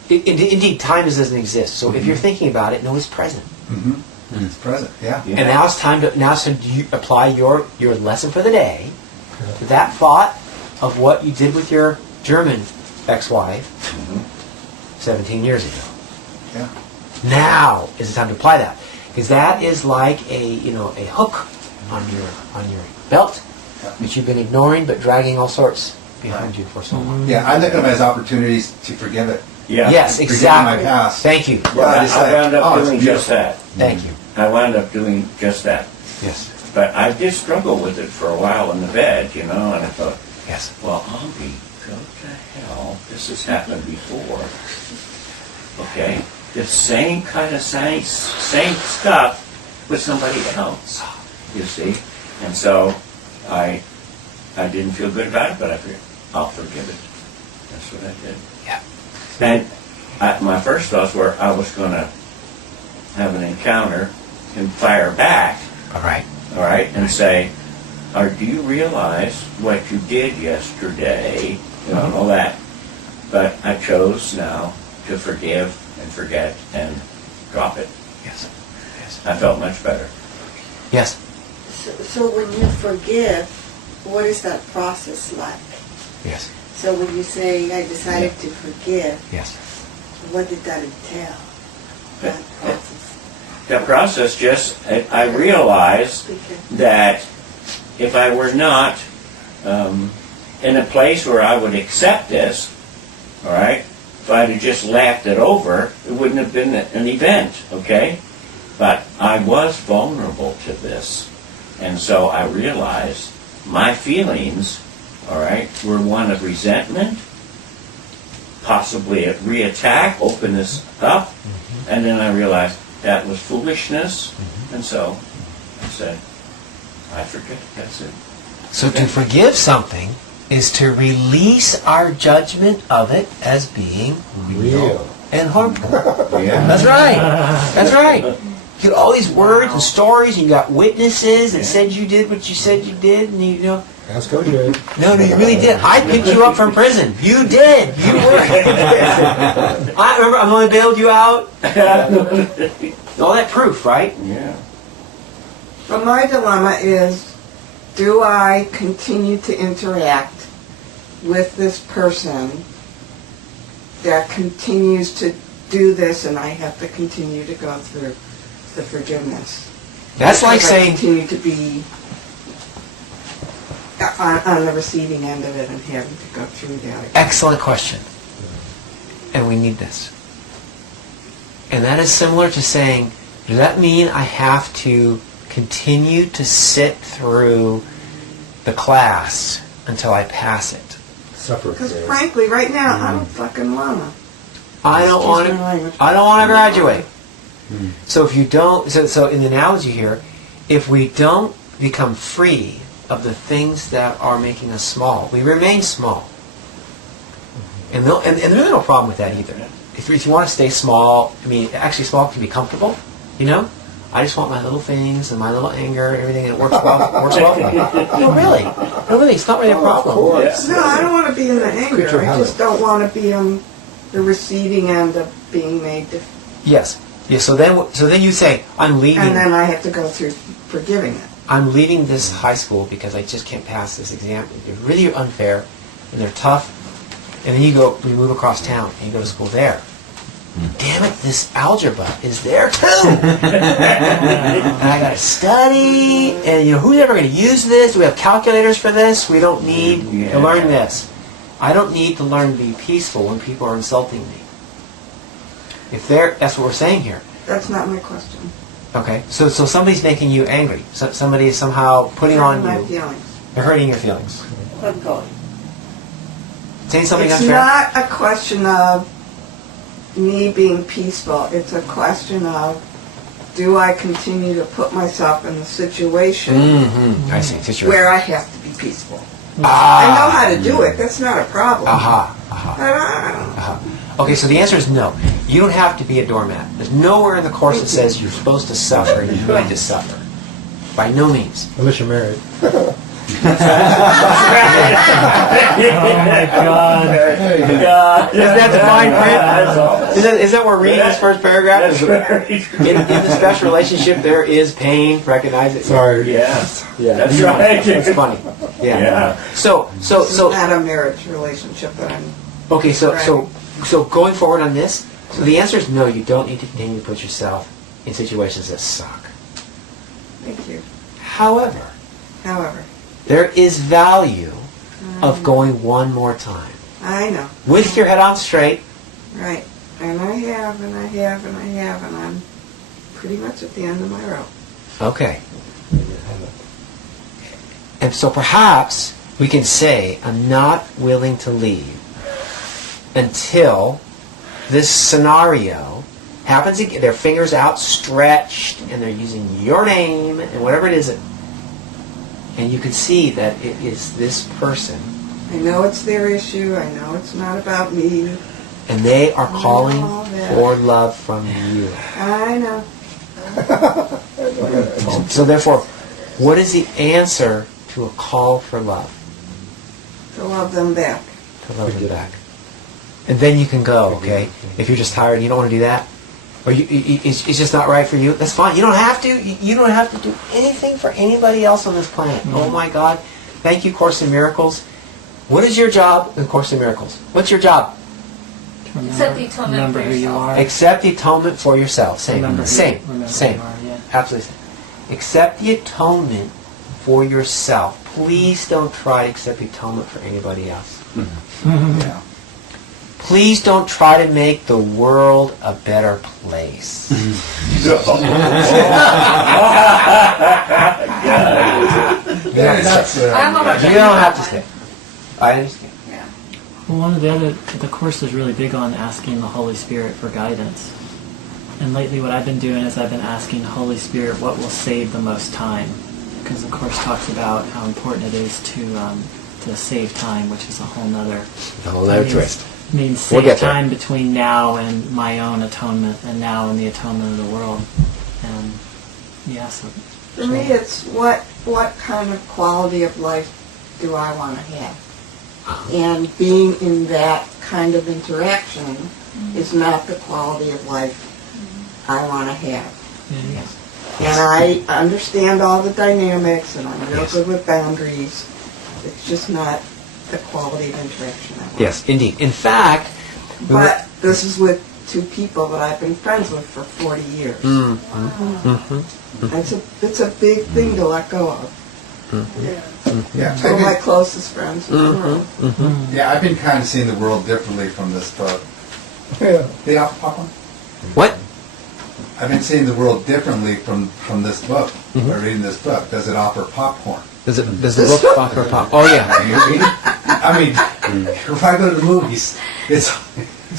Indeed, time doesn't exist. So if you're thinking about it, no, it's present. Mm-hmm. It's present. Yeah. Yeah. And now it's time to you apply your lesson for the day to that thought of what you did with your German ex-wife 17 years ago. Yeah. Now is the time to apply that, because that is like a hook on your belt that you've been ignoring but dragging all sorts behind you for so long. Yeah. I look at them as opportunities to forgive it. Yeah. Yes, Forgetting exactly. my past. Thank you. Yeah, it's I like, wound up it's doing just beautiful. that. Thank you. I wound up doing just that. Yes. But I did struggle with it for a while in the bed, and I thought, Yes. well, Augie, go to hell. This has happened before. Okay? The same kind of same stuff with somebody else, you see? And so I didn't feel good about it, but I figured, I'll forgive it. That's what I did. Yeah. And my first thoughts were I was going to have an encounter and fire back, All right. all right, and say, or do you realize what you did yesterday? You know, and all that. But I chose now to forgive and forget and drop it. Yes. Yes. I felt much better. Yes. So when you forgive, what is that process like? Yes. So when you say, I decided to forgive, Yes. what did that entail? That process. The process just, I realized Okay. that if I were not in a place where I would accept this, all right, if I'd have just laughed it over, it wouldn't have been an event, okay? But I was vulnerable to this. And so I realized my feelings, all right, were one of resentment, possibly a reattack, open this up, and then I realized that was foolishness, and so I said, I forget, that's it. So to forgive something is to release our judgment of it as being real and harmful. Yeah. That's right. That's right. You got all these words and stories, and you got witnesses that said you did what you said you did, and you know. Ask OJ. No, you really did. I picked you up from prison. You did. You were. I remember. I'm the one who bailed you out. All that proof, right? Yeah. But my dilemma is, do I continue to interact with this person that continues to do this, and I have to continue to go through the forgiveness? That's like Because I saying. continue to be on the receiving end of it and having to go through that again. Excellent question. And we need this. And that is similar to saying, does that mean I have to continue to sit through the class until I pass it? Suffer. Because frankly, right now, I don't fucking wanna. I don't Excuse want my to. language. I don't want to graduate. So if you don't, so in the analogy here, if we don't become free of the things that are making us small, we remain small. And there's really no problem with that either. If you want to stay small, I mean, actually small can be comfortable, you know? I just want my little things and my little anger and everything, and it works well. Works well. No, really. No, really, it's not really a problem. No, I don't want to be in the anger. Creature I habit. just don't want to be on the receiving end of being made to, Yes. Yeah. So then you say, I'm leaving. and then I have to go through forgiving it. I'm leaving this high school because I just can't pass this exam. They're really unfair, and they're tough. And then you move across town, and you go to school there. Damn it, this algebra is there too! And I gotta study, and who's ever gonna use this? Do we have calculators for this? We don't need to learn this. I don't need to learn to be peaceful when people are insulting me. That's what we're saying here. That's not my question. Okay, so somebody's making you angry. So somebody is somehow putting on My you. feelings. They're hurting your feelings. I'm going. Saying something It's unfair. not a question of me being peaceful. It's a question of, do I continue to put myself in the situation Mm-hmm. I see. Situation. where I have to be peaceful? I know Ah. how to do it. That's not a problem. Aha. Aha. But Aha. Okay, so the answer is no. You don't have to be a doormat. There's nowhere in the course that says you're supposed to suffer and you're going to suffer. By no means. Unless you're married. Oh my God. Isn't that the fine print? Is that what we're reading this first paragraph? In the special relationship, there is pain. Recognize it. Sorry. Yes. Yeah. That's right. It's funny. Yeah. Yeah. So it's not a marriage relationship that I'm... okay. So going forward on this, so the answer is no. You don't need to continue to put yourself in situations that suck. Thank you. However, there is value of going one more time I know. with your head on straight. Right. And I have, and I have, and I have, and I'm pretty much at the end of my rope. Okay. And so perhaps we can say, I'm not willing to leave until this scenario happens again. Their fingers outstretched, and they're using your name and whatever it is. And you can see that it is this person. I know it's their issue. I know it's not about me. And they are calling all that. for love from you. I know. So therefore, what is the answer to a call for love. To love them back. To love them back. And then you can go, okay? If you're just tired and you don't want to do that, or it's just not right for you, that's fine. You don't have to. You don't have to do anything for anybody else on this planet. Oh my God. Thank you, Course in Miracles. What is your job in Course in Miracles? What's your job? Accept the atonement Remember for who you yourself. are. Accept the atonement for yourself. Same. Remember who Same. you Same. are, yeah. Absolutely. Accept the atonement for yourself. Please don't try to accept the atonement for anybody else. Yeah. Please don't try to make the world a better place. I'm a You don't have to stay. I understand. Yeah. Well, the Course is really big on asking the Holy Spirit for guidance. And lately what I've been doing is I've been asking the Holy Spirit what will save the most time. Because the Course talks about how important it is to save time, which is a whole nother... A whole other twist. Means We'll save get there. time between now and my own atonement, and now and the atonement of the world. And yeah, so... For me, it's what kind of quality of life do I want to have? And being in that kind of interaction is not the quality of life I want to have. Yeah. And I understand all the dynamics, and I'm real Yes. good with boundaries. It's just not the quality of interaction I want. Yes, indeed. In fact, But this is with two people that I've been friends with for 40 years. It's a big thing to let go of. Yeah. Two of my closest friends in the world. Yeah, I've been kind of seeing the world differently from this book. Yeah. They offer popcorn? what? I've been seeing the world differently from this book, or reading this book. Does it offer popcorn? Does the book offer pop? Oh, yeah. I mean, if I go to the movies, it's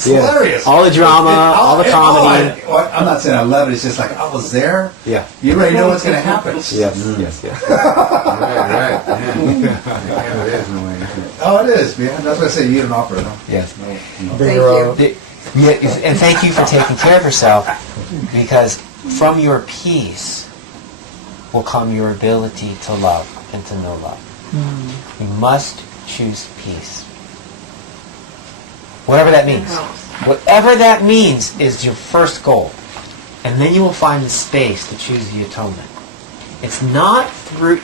Yeah. hilarious. All the drama, all the comedy. I'm not saying I love it. It's just like I was there. Yeah. You already know what's going to happen. Yes, yes, yes. Right. Yeah, it is in a way. Oh, it is, man. That's why I say you eat an opera, though. Yes. Thank you. And thank you for taking care of yourself, because from your peace will come your ability to love and to know love. You must choose peace. Whatever that means. Whatever that means is your first goal. And then you will find the space to choose the atonement. It's not through...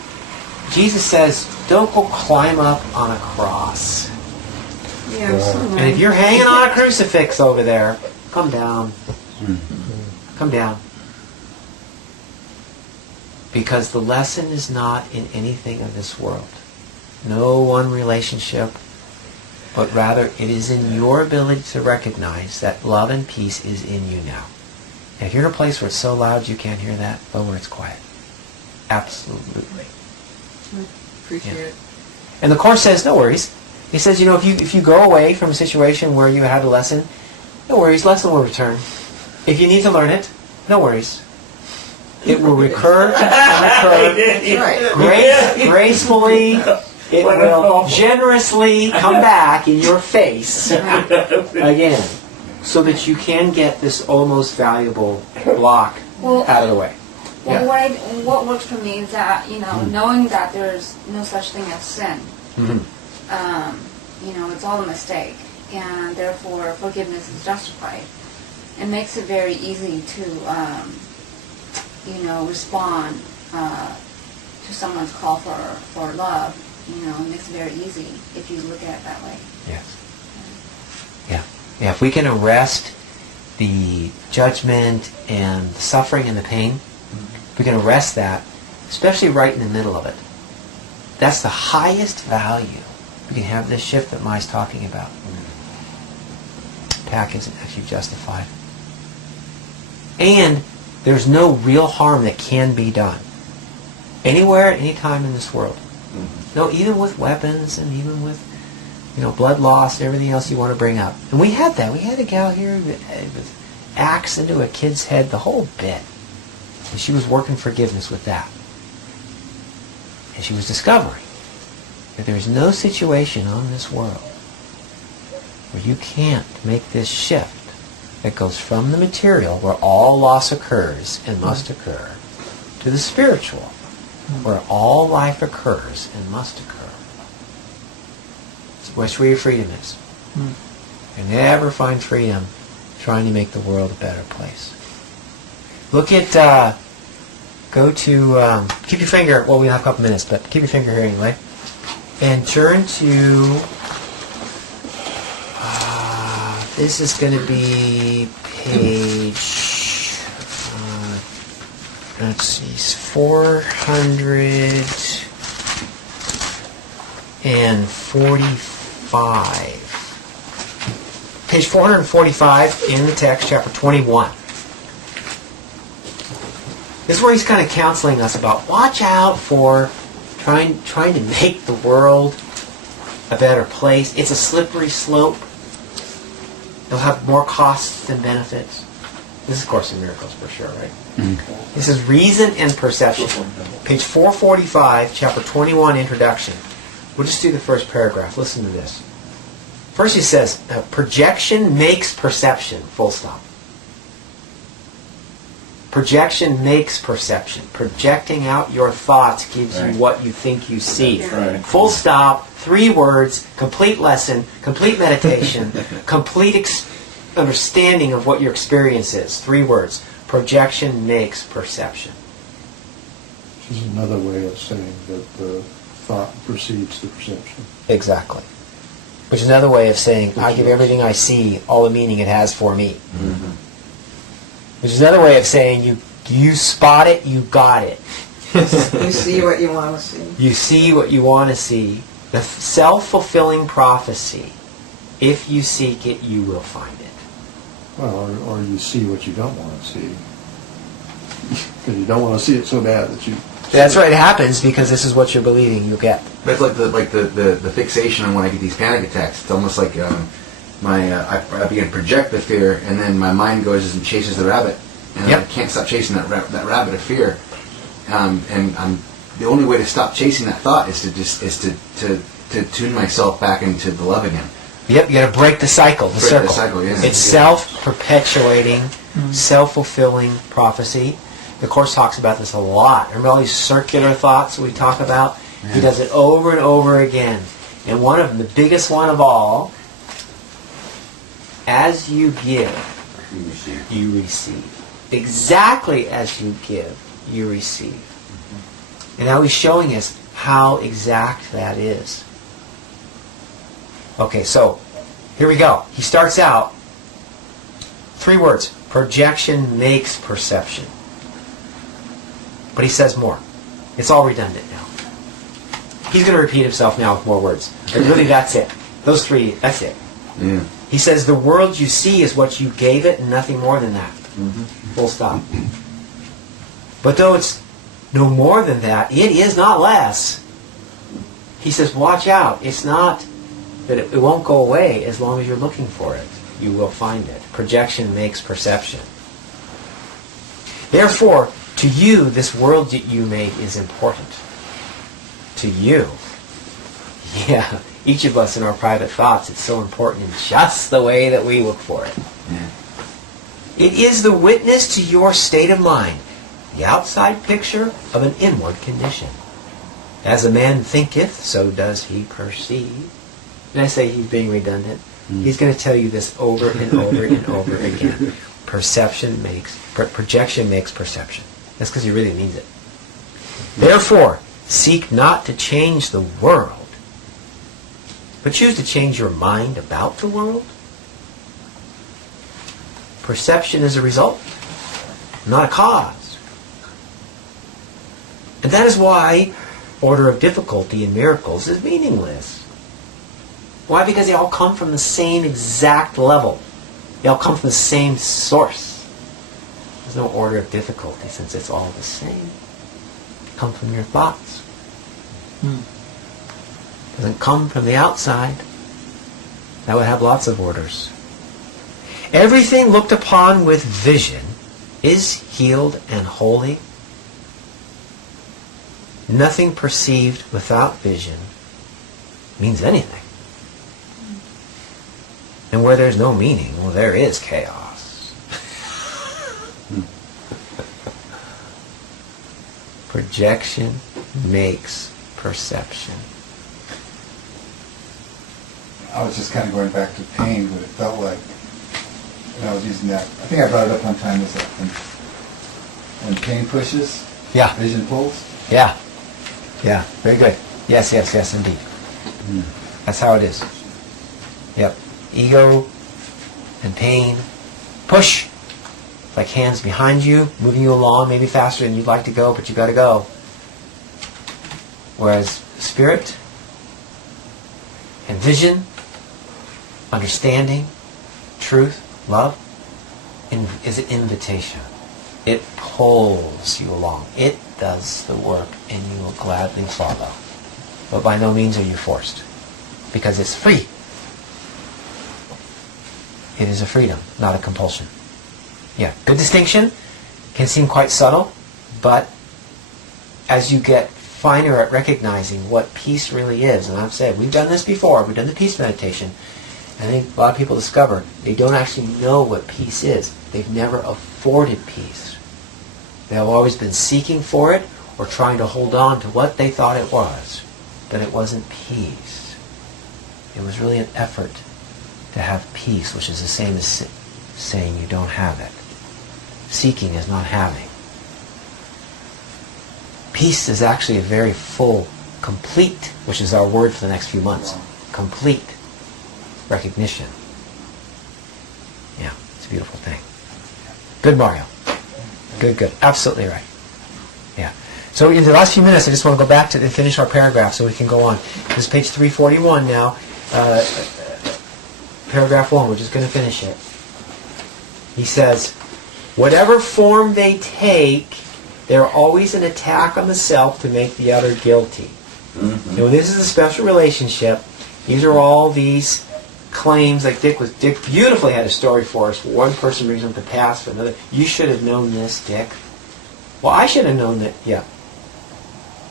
Jesus says, don't go climb up on a cross. Yeah, And if you're hanging on a crucifix over there, come down. Come down. Because the lesson is not in anything of this world. No one relationship, but rather it is in your ability to recognize that love and peace is in you now. And if you're in a place where it's so loud you can't hear that, go where it's quiet. Absolutely. Appreciate it. And the Course says, no worries. He says, if you go away from a situation where you had a lesson, no worries, lesson will return. If you need to learn it, no worries. It will recur and recur. Gracefully, it will generously come back in your face again, so that you can get this almost valuable block out of the way. Well, what works for me is that, knowing that there's no such thing as sin. It's all a mistake, and therefore forgiveness is justified. It makes it very easy to, respond to someone's call for love. It makes it very easy if you look at it that way. Yes. Yeah. If we can arrest the judgment and the suffering and the pain, if we can arrest that, especially right in the middle of it, that's the highest value. We can have this shift that Mai's talking about. Attack isn't actually justified. And there's no real harm that can be done. Anywhere, anytime in this world. No, even with weapons and even with, blood loss and everything else you want to bring up. And we had that. We had a gal here with axe into a kid's head, the whole bit. And she was working forgiveness with that. And she was discovering that there is no situation on this world where you can't make this shift that goes from the material, where all loss occurs and must occur, to the spiritual, where all life occurs and must occur. It's where your freedom is. You never find freedom trying to make the world a better place. Look at, go to, keep your finger, well, we have a couple minutes, but keep your finger here anyway. And turn to, this is going to be page, let's see, 445. Page 445 in the text, chapter 21. This is where he's kind of counseling us about watch out for trying to make the world a better place. It's a slippery slope. It'll have more costs than benefits. This is Course in Miracles for sure, right? This is Reason and Perception. Page 445, chapter 21, introduction. We'll just do the first paragraph. Listen to this. First he says, projection makes perception, full stop. Projection makes perception. Projecting out your thoughts gives you what you think you see. Full stop, 3 words, complete lesson, complete meditation, complete understanding of what your experience is. 3 words. Projection makes perception. Which is another way of saying that the thought precedes the perception. Exactly. Which is another way of saying, I give everything I see all the meaning it has for me. Which is another way of saying, you spot it, you got it. You see what you want to see. You see what you want to see. The self-fulfilling prophecy. If you seek it, you will find it. Well, or you see what you don't want to see. Because you don't want to see it so bad that you... That's right, it happens because this is what you're believing you'll get. But it's like the fixation on when I get these panic attacks. It's almost like I begin to project the fear, and then my mind goes and chases the rabbit, and I can't stop chasing that rabbit of fear. And the only way to stop chasing that thought is to tune myself back into the love again. Yep, you got to break the cycle, the circle. The cycle, yeah. It's self-perpetuating, self-fulfilling prophecy. The Course talks about this a lot. Remember all these circular thoughts we talk about? Yeah. He does it over and over again. And one of them, the biggest one of all, as you give, you receive. Exactly as you give, you receive. And now he's showing us how exact that is. Okay, so here we go. He starts out, 3 words. Projection makes perception. But he says more. It's all redundant now. He's going to repeat himself now with more words. But really, that's it. Those 3, that's it. Yeah. He says the world you see is what you gave it and nothing more than that. Full stop. But though it's no more than that, it is not less. He says, watch out. It's not that it won't go away as long as you're looking for it. You will find it. Projection makes perception. Therefore, to you, this world that you make is important. To you. Yeah, each of us in our private thoughts, it's so important in just the way that we look for it. Yeah. It is the witness to your state of mind, the outside picture of an inward condition. As a man thinketh, so does he perceive. Did I say he's being redundant? He's going to tell you this over and over and over again. Projection makes perception. That's because he really means it. Therefore, seek not to change the world, but choose to change your mind about the world. Perception is a result, not a cause. And that is why order of difficulty in miracles is meaningless. Why? Because they all come from the same exact level. They all come from the same source. There's no order of difficulty since it's all the same. It comes from your thoughts. It doesn't come from the outside. That would have lots of orders. Everything looked upon with vision is healed and holy. Nothing perceived without vision means anything. And where there's no meaning, well, there is chaos. Projection makes perception. I was just kind of going back to pain, what it felt like. And I was using that. I think I brought it up one time, is that when pain pushes, Yeah. vision pulls. Yeah. Yeah. Very good. Yes, yes, yes, indeed. That's how it is. Yep. Ego and pain push, like hands behind you, moving you along, maybe faster than you'd like to go, but you got to go. Whereas spirit and vision, understanding, truth, love, is an invitation. It pulls you along. It does the work, and you will gladly follow. But by no means are you forced, because it's free. It is a freedom, not a compulsion. Yeah, good distinction. Can seem quite subtle, but as you get finer at recognizing what peace really is, and I've said, we've done this before, we've done the peace meditation, and I think a lot of people discover they don't actually know what peace is. They've never afforded peace. They have always been seeking for it or trying to hold on to what they thought it was, but it wasn't peace. It was really an effort to have peace, which is the same as saying you don't have it. Seeking is not having. Peace is actually a very full, complete, which is our word for the next few months, complete recognition. Yeah, it's a beautiful thing. Good, Mario. Good, good. Absolutely right. Yeah. So in the last few minutes, I just want to go back to and finish our paragraph so we can go on. This is page 341 now. Paragraph 1, we're just going to finish it. He says, whatever form they take, they're always an attack on the self to make the other guilty. Mm-hmm. Now, this is a special relationship. These are all these claims, like Dick beautifully had a story for us. One person brings up the past for another. You should have known this, Dick. Well, I should have known that, yeah.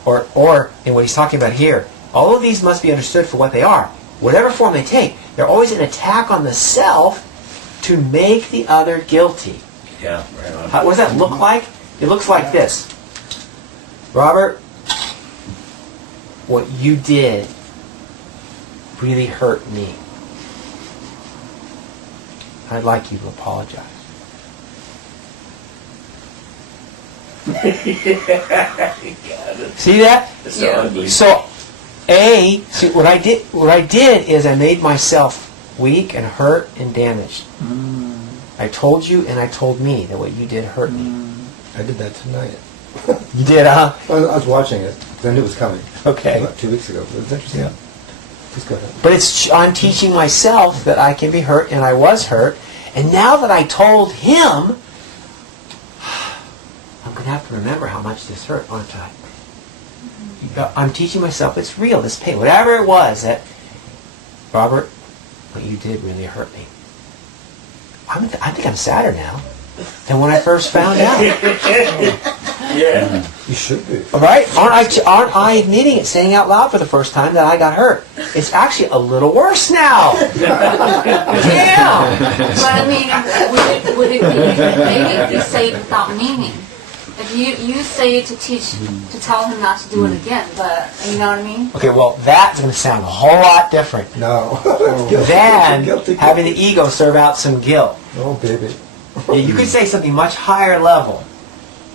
Or in what he's talking about here, all of these must be understood for what they are. Whatever form they take, they're always an attack on the self to make the other guilty. Yeah, right on. What does that look like? It looks like this. Robert, what you did really hurt me. I'd like you to apologize. See that? It's so ugly. So, see, what I did is I made myself weak and hurt and damaged. I told you and I told me that what you did hurt me. I did that tonight. You did, huh? I was watching it because I knew it was coming. Okay. About 2 weeks ago. It was interesting. Yeah. Just go ahead. But I'm teaching myself that I can be hurt, and I was hurt. And now that I told him, I'm going to have to remember how much this hurt, aren't I? I'm teaching myself it's real, this pain. Whatever it was that, Robert, what you did really hurt me. I think I'm sadder now than when I first found out. Yeah. You should be. All right? Aren't I admitting it, saying out loud for the first time that I got hurt? It's actually a little worse now. Yeah. But I mean, would it be maybe if you say it without meaning? If you say it to teach, to tell him not to do it again, but you know what I mean? Okay, well, that's going to sound a whole lot different No. than Guilty. having the ego serve out some guilt. Oh, baby. Yeah, you could say something much higher level.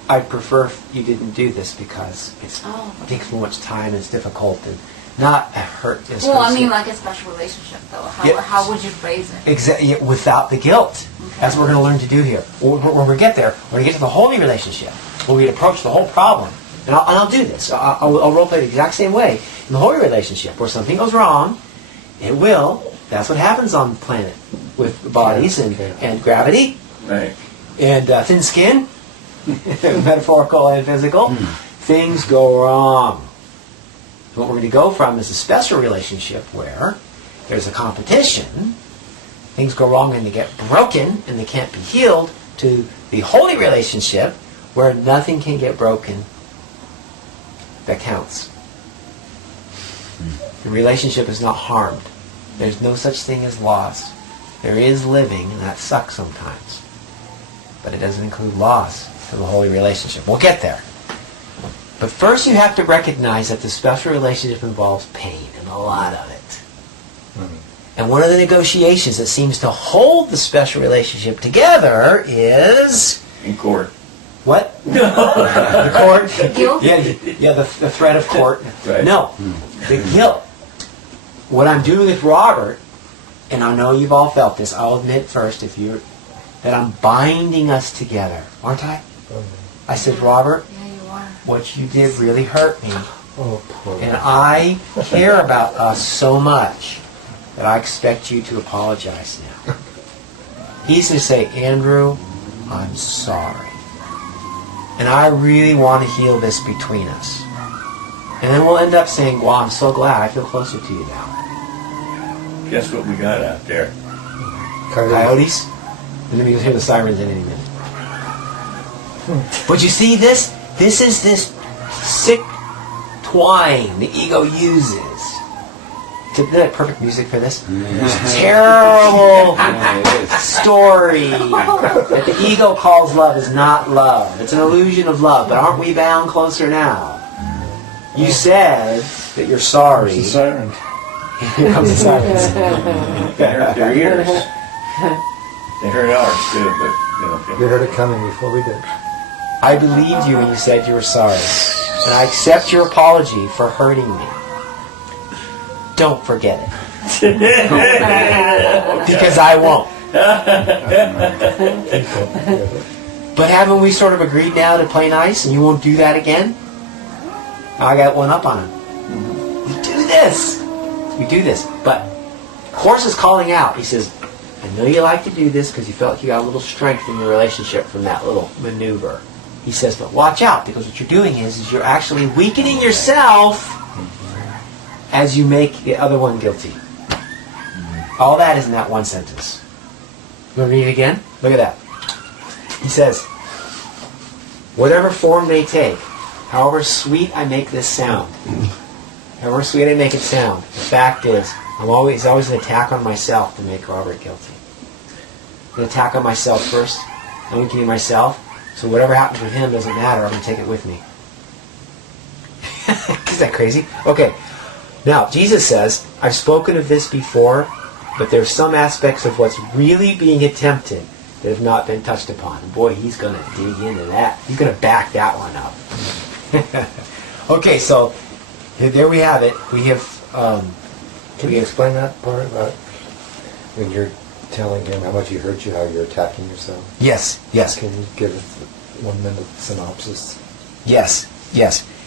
I'd prefer if you didn't do this because it takes too much time and it's difficult and not a hurt. Well, I mean, like a special relationship, though. How would you phrase it? Exactly, without the guilt. Okay. That's what we're going to learn to do here. When we get there, when we get to the holy relationship, when we approach the whole problem, and I'll do this. I'll role play the exact same way in the holy relationship, where something goes wrong. It will. That's what happens on the planet with bodies and gravity. Right. And thin skin, metaphorical and physical, things go wrong. What we're going to go from is a special relationship where there's a competition, things go wrong and they get broken and they can't be healed, to the holy relationship where nothing can get broken that counts. The relationship is not harmed. There's no such thing as loss. There is living, and that sucks sometimes. But it doesn't include loss to the holy relationship. We'll get there. But first you have to recognize that the special relationship involves pain, and a lot of it. And one of the negotiations that seems to hold the special relationship together is... In court. What? The court? Guilt? Yeah, the threat of court. Right. No, the guilt. What I'm doing with Robert, and I know you've all felt this, I'll admit first, that I'm binding us together, aren't I? I said, Robert, Yeah, you are. what you did really hurt me. Oh, poor. And I care about us so much that I expect you to apologize now. He's going to say, Andrew, I'm sorry. And I really want to heal this between us. And then we'll end up saying, well, I'm so glad I feel closer to you now. Guess what we got out there? Coyotes? And then you'll hear the sirens in any minute. But you see this? This is this sick twine the ego uses. Isn't that perfect music for this? This terrible story that the ego calls love is not love. It's an illusion of love. But aren't we bound closer now? You said that you're sorry. It's the siren. Here comes the sirens. They hurt their ears. They hurt ours too, but We heard it coming before we did. I believed you when you said you were sorry. And I accept your apology for hurting me. Don't forget it. Because I won't. But haven't we sort of agreed now to play nice and you won't do that again? I got one up on him. We do this. We do this. But Horse is calling out. He says, I know you like to do this because you felt like you got a little strength in your relationship from that little maneuver. He says, but watch out, because what you're doing is you're actually weakening yourself as you make the other one guilty. All that is in that one sentence. You want to read it again? Look at that. He says, whatever form they take, however sweet I make this sound, however sweet I make it sound, the fact is, it's always an attack on myself to make Robert guilty. An attack on myself first. I'm weakening myself. So whatever happens with him doesn't matter. I'm going to take it with me. Is that crazy? Okay. Now, Jesus says, I've spoken of this before, but there's some aspects of what's really being attempted that have not been touched upon. And boy, he's going to dig into that. He's going to back that one up. Okay, so there we have it. We have... Can you explain that part about when you're telling him how much he hurt you, how you're attacking yourself? Yes. Can you give us 1 minute synopsis? Yes.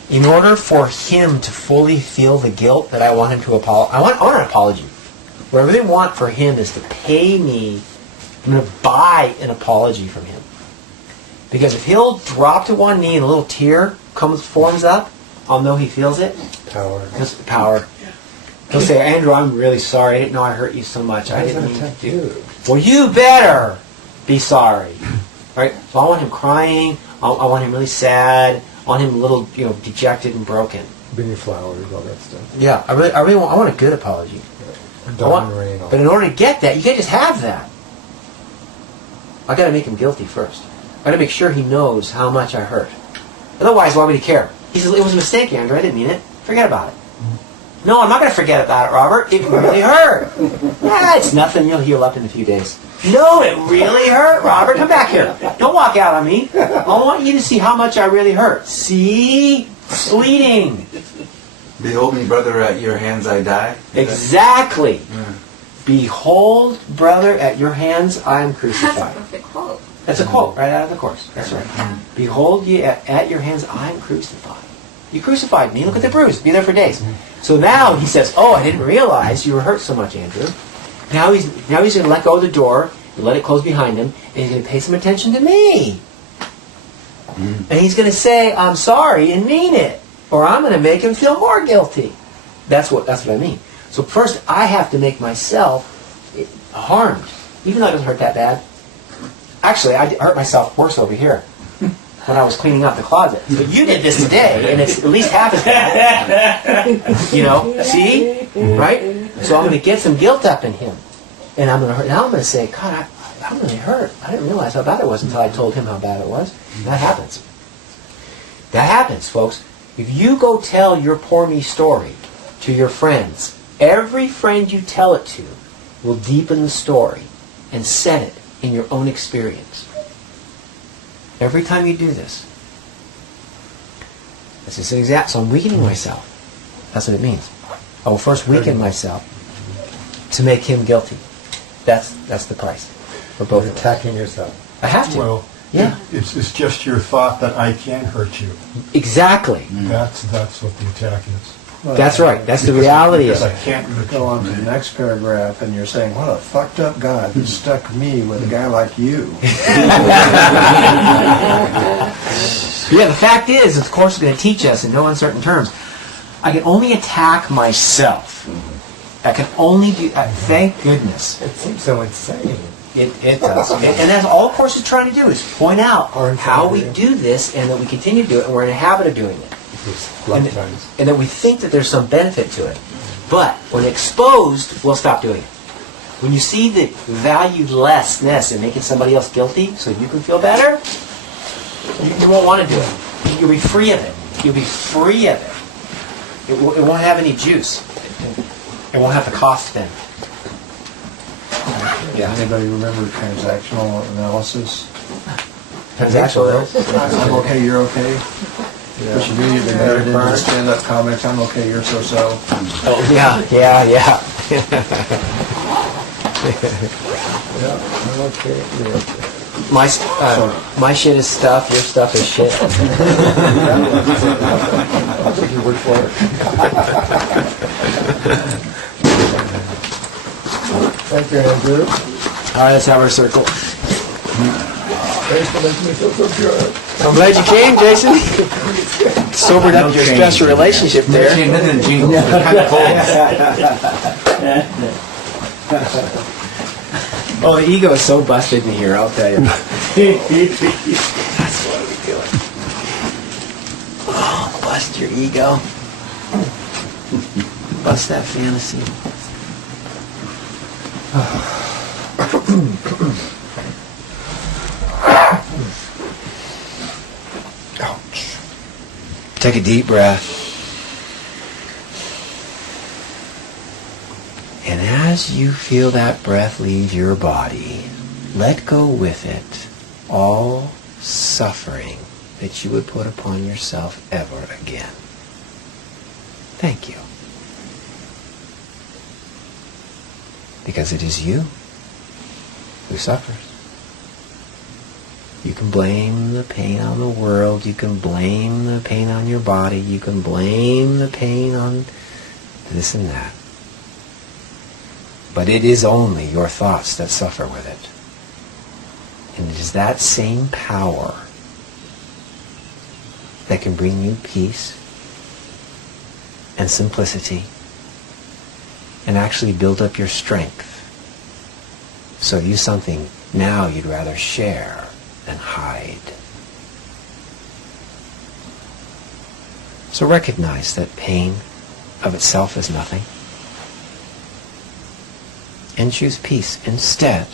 In order for him to fully feel the guilt that I want him to apologize, I want an apology. What I really want for him is to pay me. I'm going to buy an apology from him. Because if he'll drop to one knee and a little tear forms up, I'll know he feels it. Power. He'll say, Andrew, I'm really sorry. I didn't know I hurt you so much. I didn't mean to do it. Well, you better be sorry. Right? So I want him crying. I want him really sad. I want him a little, dejected and broken. Bring your flowers, all that stuff. Yeah, I really want a good apology. But in order to get that, you can't just have that. I got to make him guilty first. I got to make sure he knows how much I hurt. Otherwise, why would he care? He says, it was a mistake, Andrew. I didn't mean it. Forget about it. No, I'm not going to forget about it, Robert. It really hurt. It's nothing. You'll heal up in a few days. No, it really hurt, Robert. Come back here. Don't walk out on me. I want you to see how much I really hurt. See? Bleeding. Behold me, brother, at your hands I die. Exactly. Yeah. Behold, brother, at your hands I am crucified. That's a perfect quote. That's a quote right out of the Course. That's right. Yeah. Behold, ye at your hands I am crucified. You crucified me. Look at the bruise. Be there for days. So now he says, oh, I didn't realize you were hurt so much, Andrew. Now he's going to let go of the door and let it close behind him, and he's going to pay some attention to me. And he's going to say, I'm sorry, and mean it. Or I'm going to make him feel more guilty. That's what I mean. So first, I have to make myself harmed, even though it doesn't hurt that bad. Actually, I hurt myself worse over here when I was cleaning out the closet. So you did this today, and it's at least half as bad. See? Right? So I'm going to get some guilt up in him. And I'm going to hurt. Now I'm going to say, God, I'm really hurt. I didn't realize how bad it was until I told him how bad it was. That happens. That happens, folks. If you go tell your poor me story to your friends, every friend you tell it to will deepen the story and set it in your own experience. Every time you do this. That's just an example. So I'm weakening myself. That's what it means. I will first weaken myself to make him guilty. That's the price for both of us. Attacking yourself. I have to. Well, Yeah. it's just your thought that I can hurt you. Exactly. That's what the attack is. That's right. That's the reality of Because I it. can't hurt Go on to you. the next paragraph, and you're saying, what a fucked up God who stuck me with a guy like you. Yeah, the fact is, of course, it's going to teach us in no uncertain terms. I can only attack myself. I can only do. Thank goodness. It seems so insane. It does. And that's all, of course, is trying to do is point out Our how we insanity. do this and that we continue to do it and we're in a habit of doing it. Lifetimes. And that we think that there's some benefit to it. But when exposed, we'll stop doing it. When you see the valuelessness in making somebody else guilty so you can feel better, you won't want to do it. You'll be free of it. You'll be free of it. It won't have any juice. It won't have the cost then. Yeah. Anybody remember transactional analysis? Transactional. I'm okay, you're okay. What you do, you've been heard into stand-up comics. I'm okay, you're so-so. Oh, yeah. Yeah, I'm okay. You're okay. My shit is stuff. Your stuff is shit. I'll take your word for it. Thank you, Andrew. All right, let's have our circle. Thanks for making me feel so good. I'm glad you came, Jason. Sobered up your special relationship there. Nothing jingle. It's kind of cold. Oh, the ego is so busted in here, I'll tell you. That's what we're doing. Oh, bust your ego. Bust that fantasy. Ouch. Take a deep breath. And as you feel that breath leave your body, let go with it all suffering that you would put upon yourself ever again. Thank you. Because it is you who suffers. You can blame the pain on the world. You can blame the pain on your body. You can blame the pain on this and that. But it is only your thoughts that suffer with it. And it is that same power that can bring you peace and simplicity and actually build up your strength. So you something now you'd rather share than hide. So recognize that pain of itself is nothing. And choose peace instead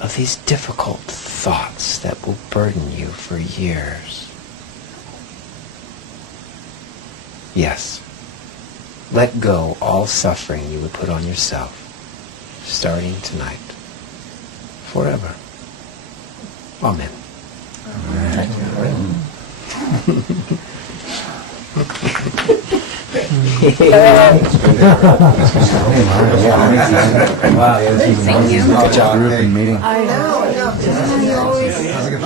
of these difficult thoughts that will burden you for years. Yes, let go all suffering you would put on yourself, starting tonight, forever. Amen. Wow, yeah, this is Thank you. Good job. Group meeting. I know. Good.